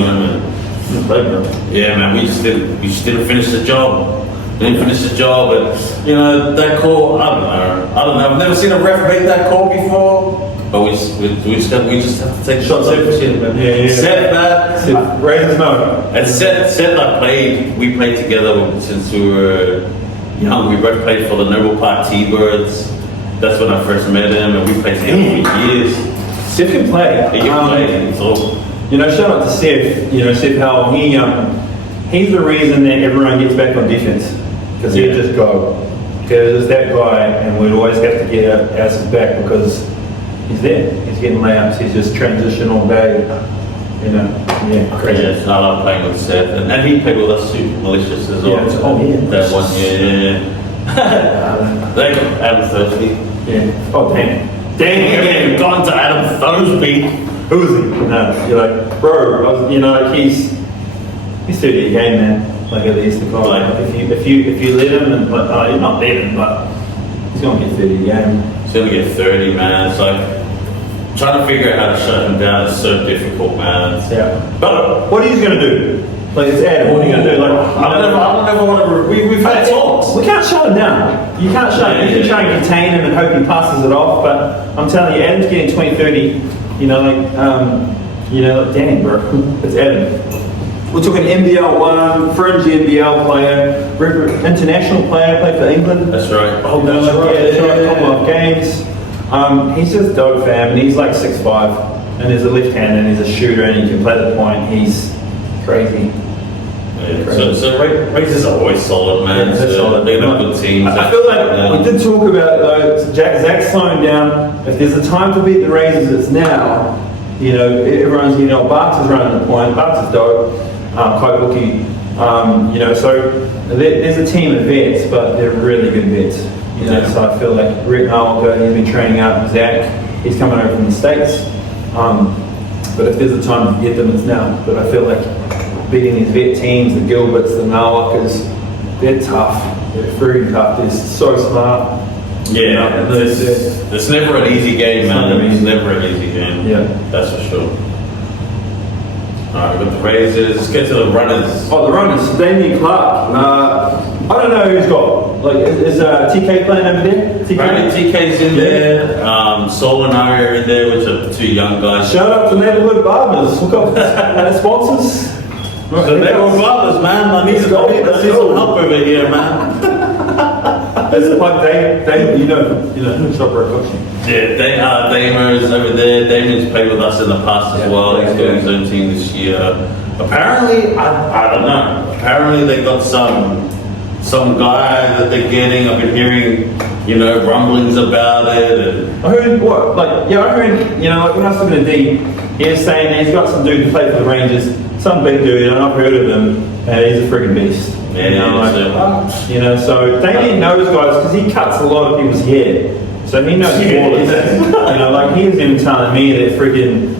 Yeah, man, we just didn't finish the job. Didn't finish the job, but you know that call. I don't know. I've never seen a ref make that call before. But we just have to take shots every single. Set that. Raisins no. And set. We played together since we were young. We both played for the Noble Park T-Birds. That's when I first met him, and we played together for years. Seth can play. He can play. So, you know, shout out to Seth. You know, Seth Howell. He's the reason that everyone gets back on defense. Because he'd just go. Because that guy, and we'd always have to get our asses back because he's there. He's getting layups. He's just transition all day. You know, crazy. Yes, I love playing with Seth, and he played with us too, Malicious as well. That one year. They got Adam Thursby. Yeah. Oh damn. Again, gone to Adam Thursby. Who is he? No, you're like, bro. He's 30 a game, man. Like at least the guy. Like, if you let him, and you're not letting him, but he's gonna get 30 a game. He's gonna get 30, man. It's like trying to figure out how to shut him down is so difficult, man. Yeah. But what are you gonna do? Like it's Adam. What are you gonna do? Like I don't ever want to. We've had talks. We can't shut him down. You can't shut him. You can try and contain him and hope he passes it off. But I'm telling you, Adam's getting 20, 30. You know, dang, bro, it's Adam. We're talking NBL 1, fringe NBL player, international player, played for England. That's right. Oh, that's right. A couple of games. He's just dope, fam, and he's like 6'5", and he's a left-hander, and he's a shooter, and he can play the point. He's crazy. Yeah, so Razors are always solid, man. Yeah, they're solid. They're not good teams. I feel like we did talk about though. Zach's slowing down. If there's a time to beat the Razors, it's now. You know, everyone's Barks is running the point. Barks is dope. Koibuki, so there's a team of vets, but they're really good vets. You know, so I feel like Rick Nawalka, he's been training out. Zach, he's coming over from the States. But if there's a time to get them, it's now. But I feel like beating these vet teams, the Gilberts, the Nawalkas, they're tough. They're very tough. They're so smart. Yeah, it's never an easy game, man. It's never an easy game. Yeah, that's for sure. Alright, we've got the Razors. Let's get to the runners. Oh, the runners. Damien Clark. I don't know who's got. Like, is TK playing over there? Apparently TK's in there. Sol and I are in there, which are 2 young guys. Shout out to Neighborhood Barbers. Look up sponsors. The Neighborhood Barbers, man. I need some help over here, man. It's like Dame, you know, shopper coaching. Yeah, Damer's over there. Damien's played with us in the past as well. He's got his own team this year. Apparently, I don't know. Apparently, they got some guy that they're getting. I've been hearing, rumblings about it. And I heard what? I heard, when I was looking at D, he was saying that he's got some dude who played for the Rangers, some big dude, and I've heard of him, and he's a friggin' beast. So Damien knows guys because he cuts a lot of people's hair. So he knows ballers. He was even telling me that freaking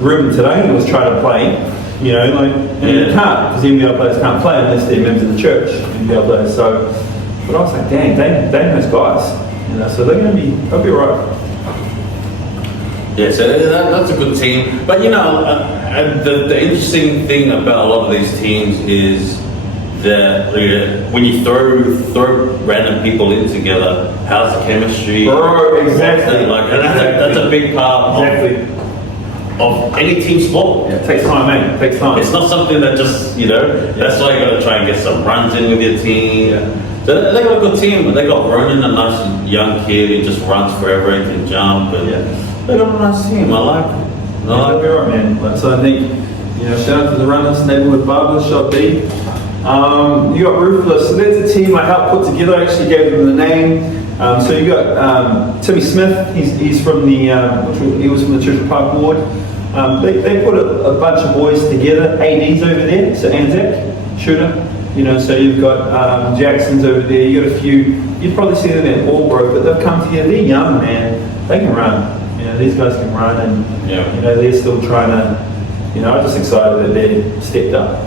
Ruben today was trying to play. And he can't because NBL players can't play unless they're members of the church. NBL players. So, but I was like, dang, Dame knows guys. So they'll be right. Yeah, so that's a good team. But the interesting thing about a lot of these teams is that when you throw random people in together, how's the chemistry? Bro, exactly. And that's a big part of any team sport. Yeah, it takes time, man. It takes time. It's not something that just, that's why you got to try and get some runs in with your team. Yeah. So they got a good team, but they got Ronan, a nice young kid who just runs forever and can jump. And they got a nice team. I like it. Right, man. So I think, shout out to the runners, Neighborhood Barbers, Shot B. You got Ruthless. So that's a team I helped put together. I actually gave them the name. So you got Timmy Smith. He's from he was from the Church of Park Ward. They put a bunch of boys together. AD's over there, so Anzac, shooter. So you've got Jackson's over there. You got a few. You'd probably see them at all, bro, but they've come together. They're young, man. They can run. These guys can run, and they're still trying to. I'm just excited that they're stepped up.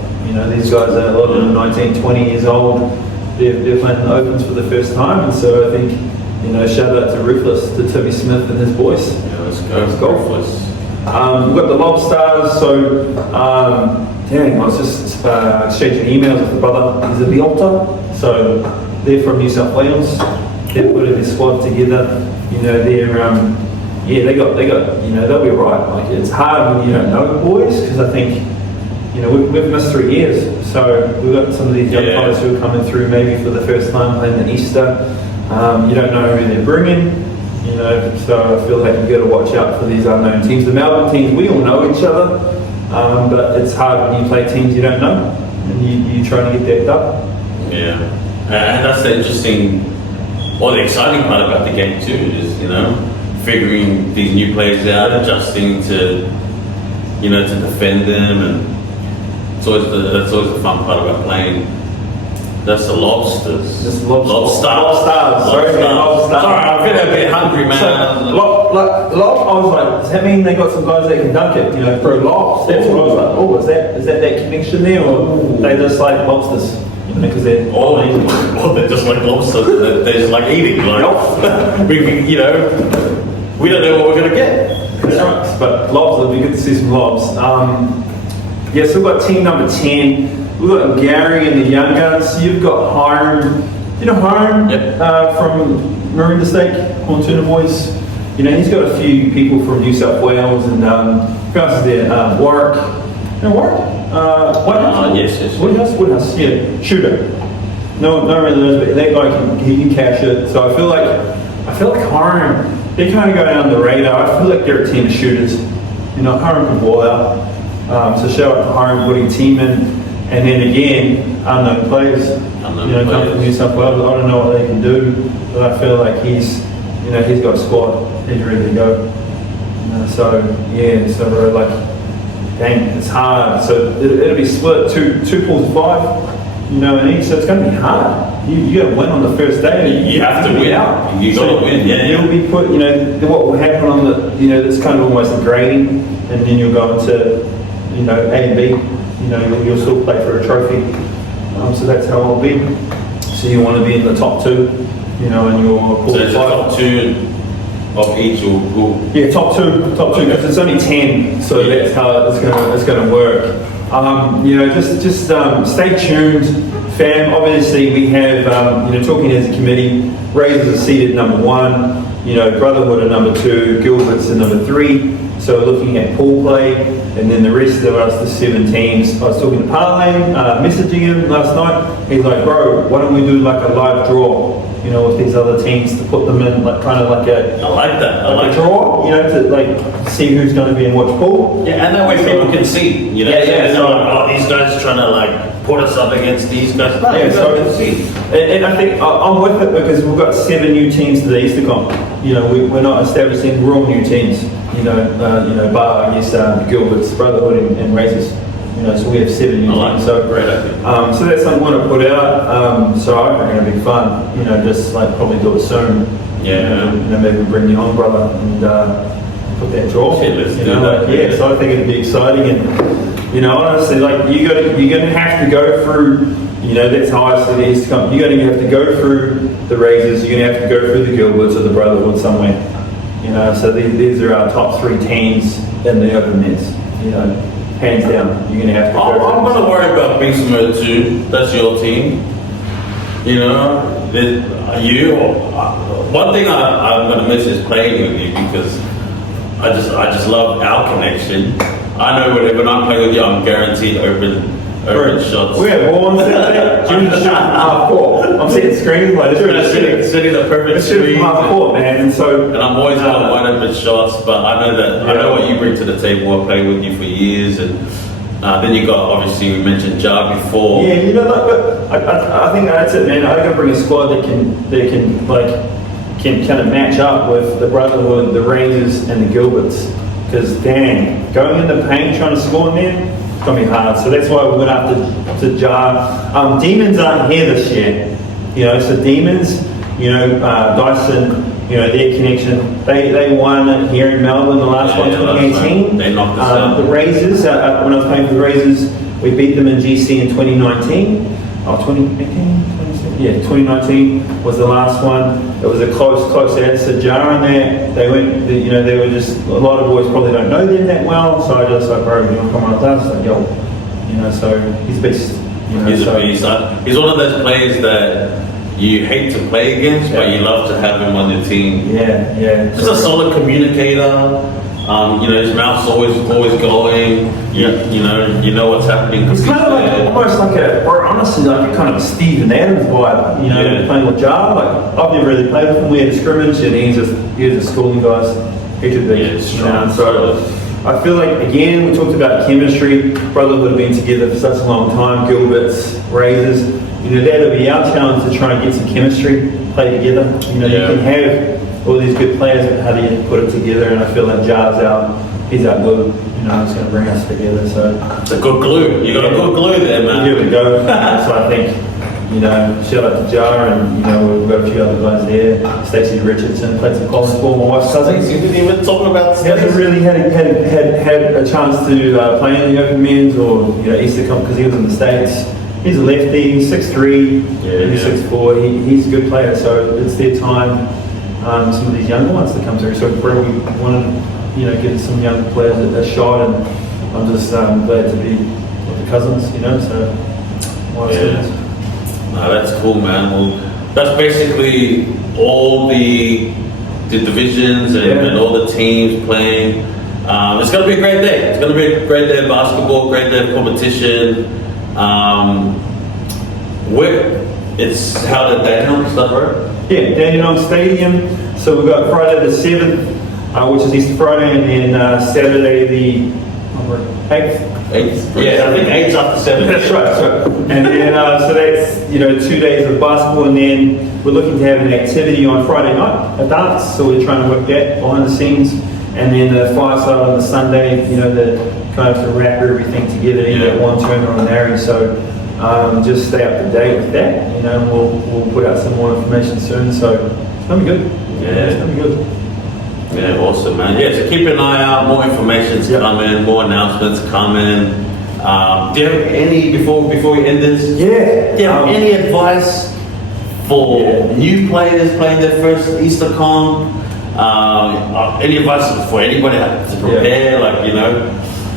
These guys are a lot of them 19, 20 years old. They're playing the Opens for the first time, and so I think, shout out to Ruthless, to Timmy Smith and his boys. Yeah, let's go. Ruthless. We've got the Lobstars, so I was just exchanging emails with the brother. He's a Biolta, so they're from New South Wales. They're putting their squad together. They'll be right. Like, it's hard when you don't know boys, because I think, we've missed 3 years. So we've got some of these young fellas who are coming through maybe for the first time playing the Easter. You don't know who they're bringing, so I feel like you've got to watch out for these unknown teams. The Melbourne teams, we all know each other, but it's hard when you play teams you don't know, and you're trying to get that up. Yeah, and that's the interesting, or the exciting part about the game too, is, figuring these new players out, adjusting to defend them, and that's always the fun part about playing. That's the Lobsters. Lobstars. Sorry, I'm feeling a bit hungry, man. So, I was like, does that mean they got some guys that can dunk it? Throw lobs. That's what I was like. Oh, is that connection there, or they just like lobsters? Because they're they're just like lobsters. They're just like eating. We don't know what we're gonna get. That's right. But lobs, it'd be good to see some lobs. So we've got team number 10. We've got Gary and the Young Guns. You've got Hiram. Hiram? Yep. From Maroondah State, Montuna Boys. He's got a few people from New South Wales, and who else is there? Warwick. Warwick? Whitehouse? Yes. Woodhouse, yeah. Shooter. No really knows, but that guy he can cash it. So I feel like Hiram, they kind of go down the radar. I feel like they're a team of shooters. Hiram can ball out. So shout out to Hiram putting team in. And then again, unknown players. Come from New South Wales. I don't know what they can do, but I feel like he's got a squad. He's ready to go. Dang, it's hard. So it'll be split two pools of 5. in each. So it's going to be hard. You got to win on the first day. You have to win. You got to win. Yeah. You'll be put. What will happen on the. It's kind of almost a grading, and then you'll go into. A and B. You'll still play for a trophy. So that's how it'll be. So you want to be in the top 2, in your pool. So it's the top 2 of each or Yeah, top two, because it's only 10. So that's how it's going to work. Just stay tuned, fam. Obviously, we have talking as a committee. Raisers are seated number 1. Brotherhood are number 2. Gilbert's are number 3. So looking at pool play, and then the rest of us, the 7 teams. I was talking to Parlay, messaging him last night. He's like, bro, why don't we do like a live draw, with these other teams to put them in like kind of like a. I like that. I like a draw, to like see who's going to be in which pool. Yeah, and that way people can see. Yeah. So like, these guys are trying to like put us up against these guys. So see. And I think I'm with it because we've got 7 new teams to the Easter Comp. We're not establishing. We're all new teams. Bar, Gilbert's, Brotherhood, and Raisers. So we have 7 new teams. So great idea. So that's something I want to put out. So I reckon it'll be fun. Just like probably do it soon. Yeah. Maybe bring you on, brother, and put that draw. Yeah, let's do that. So I think it'd be exciting, and honestly, like you're gonna have to go through. That's how I see the Easter Comp. You're gonna have to go through the Raisers. You're gonna have to go through the Gilberts or the Brotherhood somewhere. So these are our top 3 teams in the Open Men's. Hands down, you're going to have to go. I'm going to worry about Bingsmo too. That's your team. One thing I'm going to miss is playing with you because I just love our connection. I know when I'm playing with you, I'm guaranteed open shots. We have all on Saturday. Jim's shooting half court. I'm seeing screens like this. Sitting the perfect screen. Half court, man. And I'm always got wide open shots, but I know that I know what you bring to the table. I've played with you for years, and then you got obviously we mentioned Jar before. Yeah, but I think that's it, man. I got to bring a squad that can kind of match up with the Brotherhood, the Rangers, and the Gilberts. Because dang, going in the paint trying to score in there, it's gonna be hard. So that's why we went after to Jar. Demons aren't here this year, so Demons, Dyson, their connection. They won here in Melbourne the last one, 2018. They knocked us out. The Razors, when I was playing for the Razors, we beat them in GC in 2019. 2019 was the last one. It was a close answer. Jar in there, they went, they were just, a lot of boys probably don't know them that well, so I just like, bro, you want to come on with us? Like, yo, so he's a beast. He's a beast. He's one of those players that you hate to play against, but you love to have him on your team. Yeah. Just a solid communicator. His mouth's always going. You know what's happening. He's kind of like almost like honestly like a kind of a Steven Adams vibe. Playing with Jar. Like I've never really played with him. We had a scrimmage, and he was just schooling guys. He could be strong. So I feel like again we talked about chemistry, brotherhood, have been together for such a long time. Gilberts, Razors. That'll be our challenge to try and get some chemistry, play together. You can have all these good players, but how do you put it together? And I feel like Jar's he's our glue. It's going to bring us together. So it's a good glue. You got a good glue there, man. Here we go. So I think, shout out to Jar, and we've got a few other guys there. Stacey Richardson played some college ball. My wife's cousin. You didn't even talk about. He hasn't really had a chance to play in the Open Men's or Easter Comp because he was in the States. He's a lefty, 6'3", he's 6'4". He's a good player, so it's their time. Some of these younger ones to come through. So we want to, give some young players a shot, and I'm just glad to be with the cousins, So no, that's cool, man. Well, that's basically all the divisions and all the teams playing. It's going to be a great day. It's going to be a great day of basketball, great day of competition. It's held at Dandenong, is that right? Yeah, Dandenong Stadium. So we've got Friday the 7th, which is Easter Friday, and then Saturday the 8th. 8th? Yeah, I think 8th's after 7th. That's right. And then, so that's, 2 days of basketball, and then we're looking to have an activity on Friday night, a dance. So we're trying to work that behind the scenes. And then the fireside on the Sunday, the kind of to wrap everything together in that one turn on an area. So just stay up to date with that. We'll put out some more information soon. So it's gonna be good. It's gonna be good. Yeah, awesome, man. Yeah, so keep an eye out. More information's coming. More announcements coming. Do you have any before we end this? Yeah. Do you have any advice for new players playing their first Easter comp? Any advice for anybody to prepare?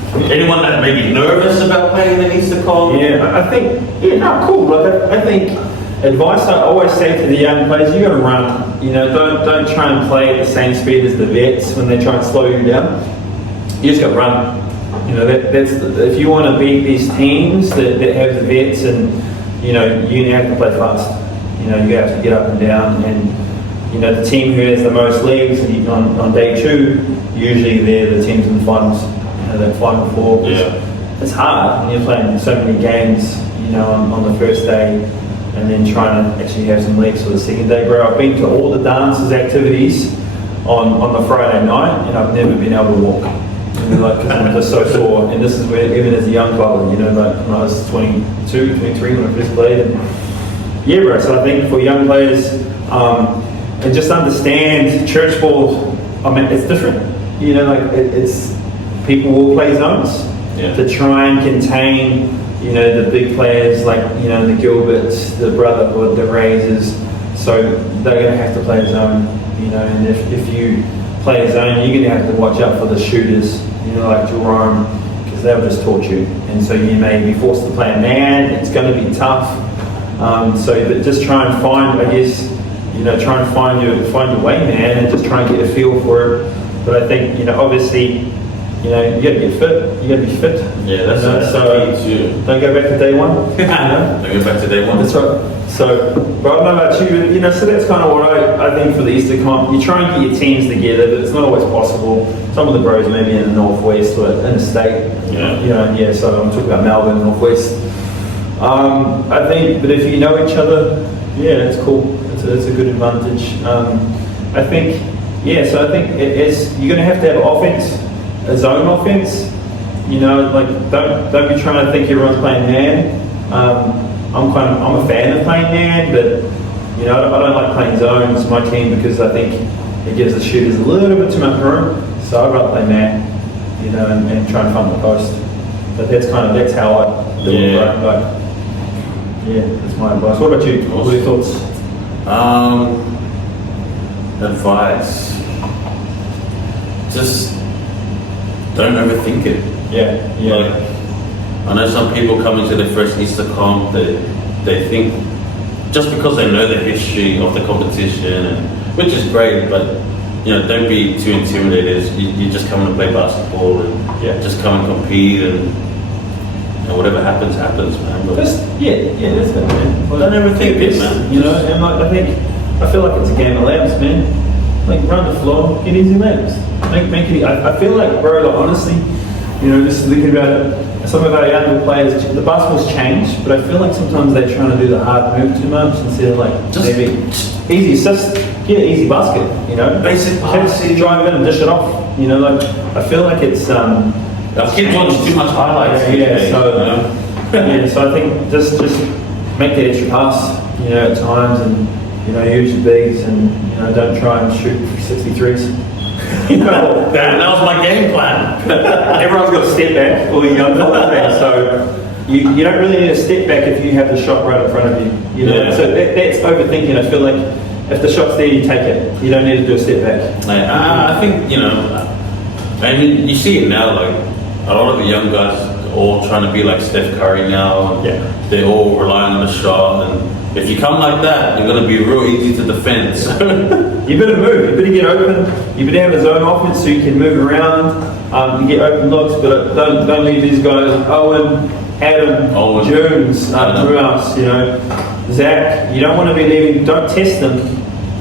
Anyone that may be nervous about playing the Easter comp? Yeah, I think, cool. I think advice I always say to the young players, you got to run. Don't try and play at the same speed as the vets when they try and slow you down. You just got to run. If you want to beat these teams that have the vets, and you have to play fast. You have to get up and down, and the team who has the most legs on day 2, usually they're the teams in the finals. The Final Four. It's hard when you're playing so many games, on the first day, and then trying to actually have some legs for the second day. Bro, I've been to all the dances activities on the Friday night, and I've never been able to walk. Because I'm just so sore. And this is where, even as a young player, when I was 22, 23 when I first played. And bro. So I think for young players, and just understand church ball. It's different. It's people will play zones to try and contain, the big players like, the Gilberts, the Brotherhood, the Razors. So they're going to have to play a zone, and if you play a zone, you're going to have to watch out for the shooters, like Jerome, because they'll just torch you. And so you may be forced to play a man. It's going to be tough. But just try and find, try and find your way, man, and just try and get a feel for it. But I think, obviously, you got to get fit. You got to be fit. Yeah, that's so key too. Don't go back to day one. Don't go back to day one. That's right. So, but I don't know about you, but so that's kind of what I think for the Easter comp. You try and get your teams together, but it's not always possible. Some of the bros maybe in the northwest or in the state. So I'm talking about Melbourne, northwest. I think, but if you know each other, it's cool. It's a good advantage. I think, so I think you're going to have offense a zone offense. You know, like don't be trying to think everyone's playing man. I'm a fan of playing man, but you know, I don't like playing zones my team because I think it gives the shooters a little bit too much room. So I'd rather play man, you know, and try and find the post. But that's how I do it, right? Like, yeah, that's my advice. What about you? Awesome. What are your thoughts? Advice. Just don't overthink it. Yeah. Like, I know some people come into their first Easter comp, they think just because they know the history of the competition, which is great, but you know, don't be too intimidated. You just come to play basketball and just come and compete and whatever happens, man. But that's it, man. Don't overthink it, man. You know, and like, I feel like it's a game of laps, man. Like, run the floor, get easy laps. Make it. I feel like, bro, like, honestly, you know, just thinking about it, some of our younger players, the basketball's changed, but I feel like sometimes they're trying to do the hard move too much instead of like maybe easy assist, easy basket, you know, basic passing, drive in and dish it off, you know, like I feel like it's our kids watch too much highlights. So I think just make that extra pass, you know, at times, and you know, use your bigs, and you know, don't try and shoot 63s. You know, that was my game plan. Everyone's got a step back, or young players, so you don't really need a step back if you have the shot right in front of you. You know, so that's overthinking. I feel like if the shot's there, you take it. You don't need to do a step back. I think, you know, and you see it now. Like a lot of the young guys are all trying to be like Steph Curry now. They're all relying on the shot, and if you come like that, you're going to be real easy to defend. You better move. You better get open. You better have a zone offense so you can move around. You get open looks, but don't leave these guys. Owen, Adam, Jones, who else? You know, Zach. You don't want to be leaving. Don't test them.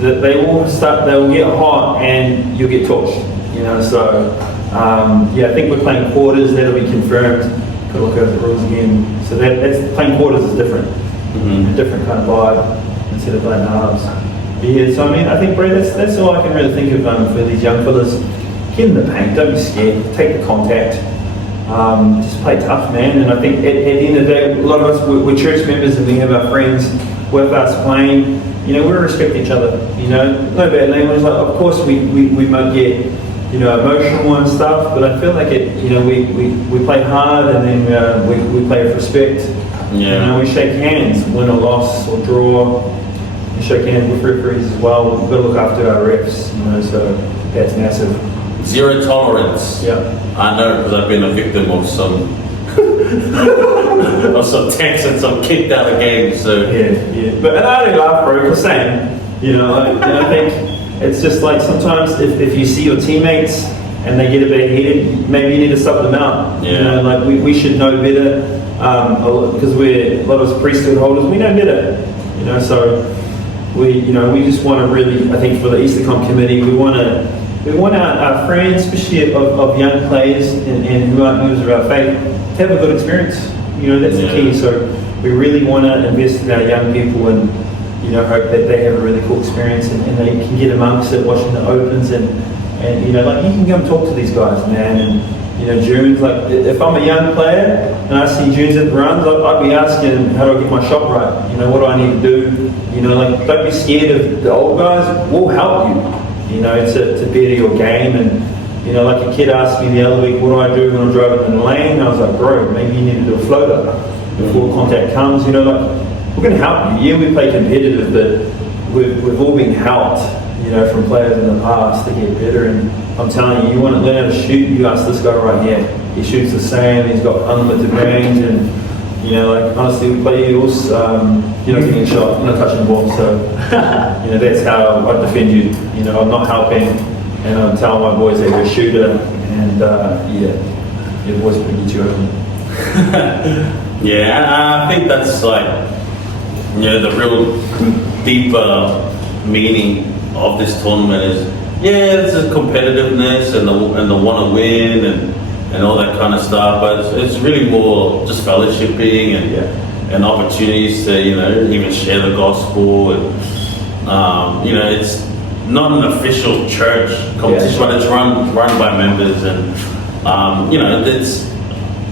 They will get hot, and you'll get torched. You know, so I think we're playing quarters. That'll be confirmed. Could look over the rules again. So that's playing quarters is different. A different kind of vibe instead of playing halves. Yeah, so I mean, I think, Brad, that's all I can really think of for these young fellas. Get in the paint, don't be scared, take the contact, just play tough, man. And I think at the end of the day, a lot of us, we're church members and we have our friends with us playing. You know, we respect each other, you know, no bad language. Like, of course, we might get, you know, emotional and stuff, but I feel like you know, we play hard, and then we play with respect. You know, we shake hands, win or loss or draw. We shake hands with referees as well. We've got to look after our refs, you know, so that's massive. Zero tolerance. Yeah. I know, because I've been a victim of some of some texts and some kicked out of games. So yeah. But and I only laugh, bro, because same. You know, like, I think it's just like sometimes if you see your teammates and they get a bit heated, maybe you need to sub them out. Yeah. You know, like we should know better. Because we're a lot of us priesthood holders, we know better, you know. So we just want to really, I think, for the Easter Comp committee, we want our friends, especially of young players and who aren't members of our faith, to have a good experience. You know, that's the key. So we really want to invest in our young people, and you know, hope that they have a really cool experience, and they can get amongst it, watching the opens, and you know, like, you can go and talk to these guys, man. And you know, Junes, like, if I'm a young player and I see Junes at the runs, I'd be asking him, how do I get my shot right? You know, what do I need to do? You know, like, don't be scared of the old guys. We'll help you, you know, to better your game. And, you know, like a kid asked me the other week, what do I do when I'm driving in the lane? And I was like, bro, maybe you need to do a floater before contact comes. You know, like, we're going to help you. Yeah, we play competitive, but we've all been helped, you know, from players in the past to get better. And I'm telling you, you want to learn how to shoot, you ask this guy right here. He shoots the same, he's got unlimited range, and you know, like, honestly, we play Eagles, you're not getting a shot, you're not touching the ball, so you know, that's how I defend you. You know, I'm not helping, and I'm telling my boys that you're a shooter, and your boys can get you open. I think that's like, you know, the real deeper meaning of this tournament is, there's a competitiveness and the want to win and all that kind of stuff, but it's really more just fellowshipping and opportunities to, you know, even share the gospel, and you know, it's not an official church competition, but it's run by members, and You know,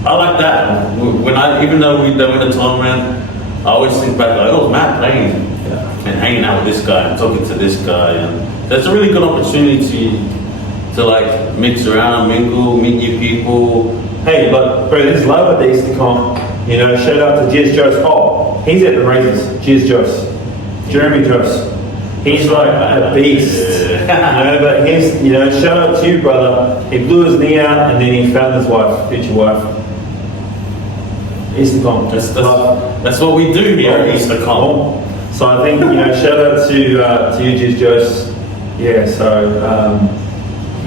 I like that. Even though we don't win the tournament, I always think back like, oh, Matt playing and hanging out with this guy and talking to this guy, and that's a really good opportunity to like mix around, mingle, meet new people. Hey, but bro, there's love at the Easter comp. You know, shout out to Jez Jost. Oh, he's at the races. Jez Jost, Jeremy Jost. He's like a beast. Yeah. You know, but he's, you know, shout out to you, brother. He blew his knee out and then he found his wife, future wife. Easter comp. That's what we do here at Easter comp. So I think, you know, shout out to you, Jez Jost. Yeah. So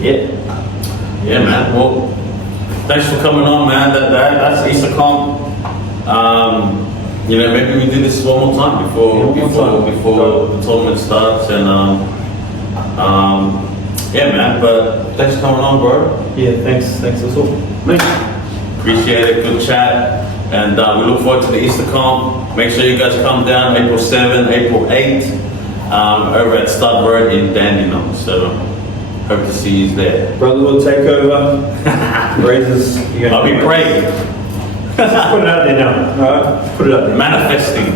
yeah, man. Well, thanks for coming on, man. That's Easter comp. You know, maybe we do this one more time before the tournament starts, and yeah, man. But thanks for coming on, bro. Yeah, thanks. That's all. Appreciate it. Good chat, and we look forward to the Easter comp. Make sure you guys come down April 7th, April 8th, over at Stud Road in Dandenong. So hope to see you there. Brother will take over. Raises. I'll be praying. Put it out there now. All right, put it out there. Manifesting.